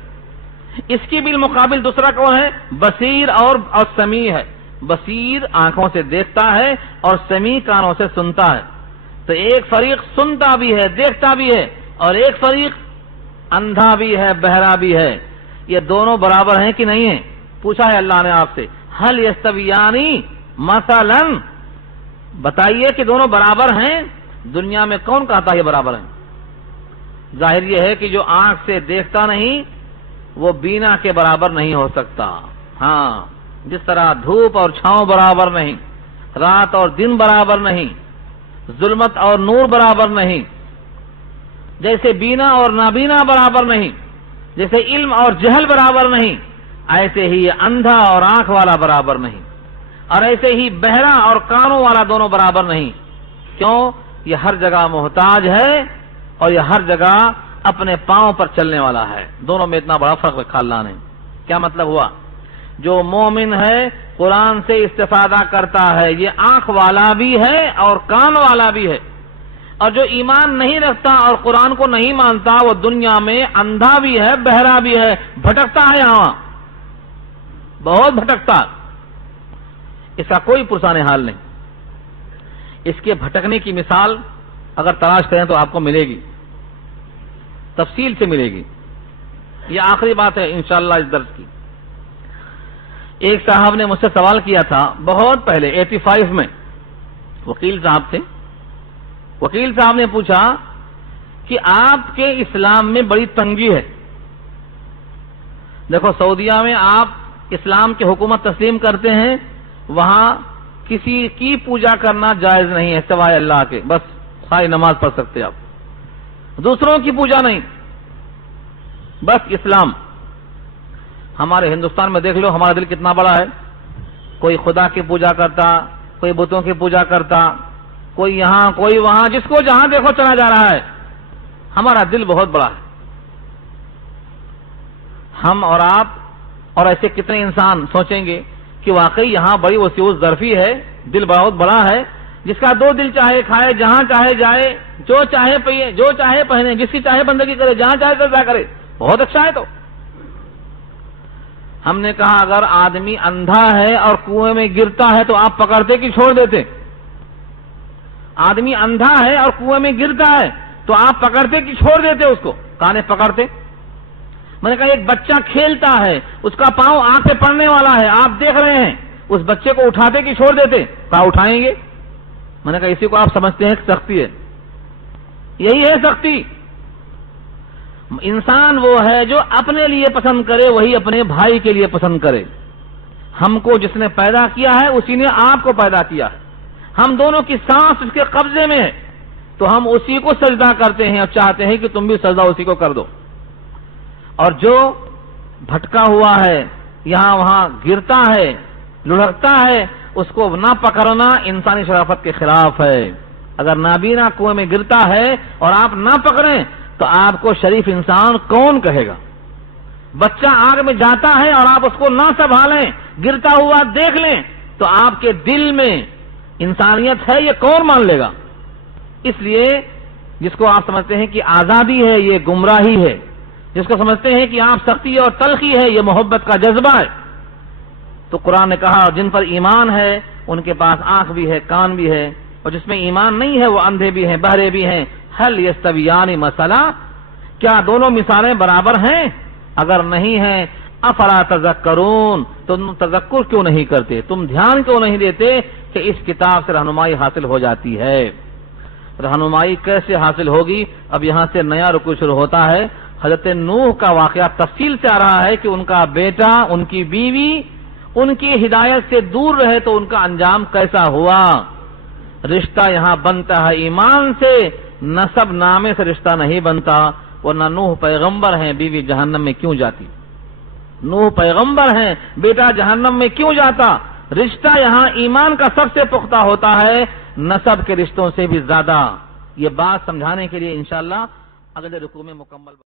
اس کی بالمقابل دوسرا کون ہے؟ بصیر اور سمیع ہے. بصیر آنکھوں سے دیکھتا ہے اور سمیع کانوں سے سنتا ہے. تو ایک فریق سنتا بھی ہے، دیکھتا بھی ہے، اور ایک فریق اندھا بھی ہے، بہرا بھی ہے. یہ دونوں برابر ہیں کہ نہیں ہیں؟ پوچھا ہے اللہ نے آپ سے، هل یستویانی مثلا، بتائیے کہ دونوں برابر ہیں. دنیا میں کون کہتا ہے یہ برابر ہیں؟ ظاہر یہ ہے کہ جو آنکھ سے دیکھتا نہیں وہ بینا کے برابر نہیں ہو سکتا. ہاں، جس طرح دھوپ اور چھاؤں برابر نہیں، رات اور دن برابر نہیں، ظلمت اور نور برابر نہیں، جیسے بینا اور نابینا برابر نہیں، جیسے علم اور جہل برابر نہیں، ایسے ہی اندھا اور آنکھ والا برابر نہیں، اور ایسے ہی بہرا اور کانوں والا دونوں برابر نہیں. کیوں؟ یہ ہر جگہ محتاج ہے اور یہ ہر جگہ اپنے پاؤں پر چلنے والا ہے. دونوں میں اتنا بڑا فرق رکھا اللہ نے. کیا مطلب ہوا؟ جو مومن ہے قرآن سے استفادہ کرتا ہے، یہ آنکھ والا بھی ہے اور کان والا بھی ہے. اور جو ایمان نہیں رکھتا اور قرآن کو نہیں مانتا وہ دنیا میں اندھا بھی ہے، بہرا بھی ہے، بھٹکتا ہے، یہاں بہت بھٹکتا. اس کا کوئی پرسان حال نہیں. اس کے بھٹکنے کی مثال اگر تلاش کریں تو آپ کو ملے گی، تفصیل سے ملے گی. یہ آخری بات ہے انشاءاللہ اس درس کی. ایک صاحب نے مجھ سے سوال کیا تھا بہت پہلے 85 میں، وکیل صاحب تھے. وکیل صاحب نے پوچھا کہ آپ کے اسلام میں بڑی تنگی ہے. دیکھو سعودیہ میں آپ اسلام کی حکومت تسلیم کرتے ہیں، وہاں کسی کی پوجا کرنا جائز نہیں ہے سوائے اللہ کے، بس ساری نماز پڑھ سکتے آپ، دوسروں کی پوجا نہیں، بس اسلام۔ ہمارے ہندوستان میں دیکھ لو ہمارا دل کتنا بڑا ہے، کوئی خدا کی پوجا کرتا، کوئی بتوں کی پوجا کرتا، کوئی یہاں کوئی وہاں، جس کو جہاں دیکھو چلا جا رہا ہے۔ ہمارا دل بہت بڑا ہے، ہم اور آپ اور ایسے کتنے انسان سوچیں گے کہ واقعی یہاں بڑی وسیع ظرفی ہے، دل بہت بڑا ہے، جس کا دو دل چاہے کھائے، جہاں چاہے جائے، جو چاہے پیے، جو چاہے پہنے، جس کی چاہے بندگی کرے، جہاں چاہے سجدہ کرے، بہت اچھا ہے۔ تو ہم نے کہا اگر آدمی اندھا ہے اور کنویں میں گرتا ہے تو آپ پکڑتے کہ چھوڑ دیتے؟ آدمی اندھا ہے اور کنویں میں گرتا ہے تو آپ پکڑتے کہ چھوڑ دیتے؟ اس کو کانے پکڑتے؟ میں نے کہا ایک بچہ کھیلتا ہے، اس کا پاؤں آنکھ پہ پڑنے والا ہے، آپ دیکھ رہے ہیں، اس بچے کو اٹھاتے کہ چھوڑ دیتے؟ کہا اٹھائیں گے۔ میں نے کہا اسی کو آپ سمجھتے ہیں کہ سختی ہے؟ یہی ہے سختی۔ انسان وہ ہے جو اپنے لیے پسند کرے، وہی اپنے بھائی کے لیے پسند کرے۔ ہم کو جس نے پیدا کیا ہے اسی نے آپ کو پیدا کیا ہے، ہم دونوں کی سانس اس کے قبضے میں ہے، تو ہم اسی کو سجدہ کرتے ہیں اور چاہتے ہیں کہ تم بھی سجدہ اسی کو کر دو۔ اور جو بھٹکا ہوا ہے، یہاں وہاں گرتا ہے، لڑکتا ہے، اس کو نہ پکڑنا انسانی شرافت کے خلاف ہے۔ اگر نابینا کنویں میں گرتا ہے اور آپ نہ پکڑیں تو آپ کو شریف انسان کون کہے گا؟ بچہ آگ میں جاتا ہے اور آپ اس کو نہ سنبھالیں، گرتا ہوا دیکھ لیں تو آپ کے دل میں انسانیت ہے یہ کون مان لے گا؟ اس لیے جس کو آپ سمجھتے ہیں کہ آزادی ہے یہ گمراہی ہے، جس کو سمجھتے ہیں کہ آپ سختی اور تلخی ہے یہ محبت کا جذبہ ہے۔ تو قرآن نے کہا جن پر ایمان ہے ان کے پاس آنکھ بھی ہے، کان بھی ہے، اور جس میں ایمان نہیں ہے وہ اندھے بھی ہیں، بہرے بھی ہیں۔ هل یستویان مثلا، کیا دونوں مثالیں برابر ہیں؟ اگر نہیں ہیں افلا تذکرون، تم تذکر کیوں نہیں کرتے، تم دھیان کیوں نہیں دیتے کہ اس کتاب سے رہنمائی حاصل ہو جاتی ہے۔ رہنمائی کیسے حاصل ہوگی؟ اب یہاں سے نیا رکوع شروع ہوتا ہے۔ حضرت نوح کا واقعہ تفصیل سے آ رہا ہے کہ ان کا بیٹا، ان کی بیوی ان کی ہدایت سے دور رہے تو ان کا انجام کیسا ہوا۔ رشتہ یہاں بنتا ہے ایمان سے، نسب نامے سے رشتہ نہیں بنتا، ورنہ نوح پیغمبر ہیں، بیوی جہنم میں کیوں جاتی؟ نوح پیغمبر ہیں، بیٹا جہنم میں کیوں جاتا؟ رشتہ یہاں ایمان کا سب سے پختہ ہوتا ہے، نسب کے رشتوں سے بھی زیادہ۔ یہ بات سمجھانے کے لیے انشاءاللہ اگلے رکوع میں مکمل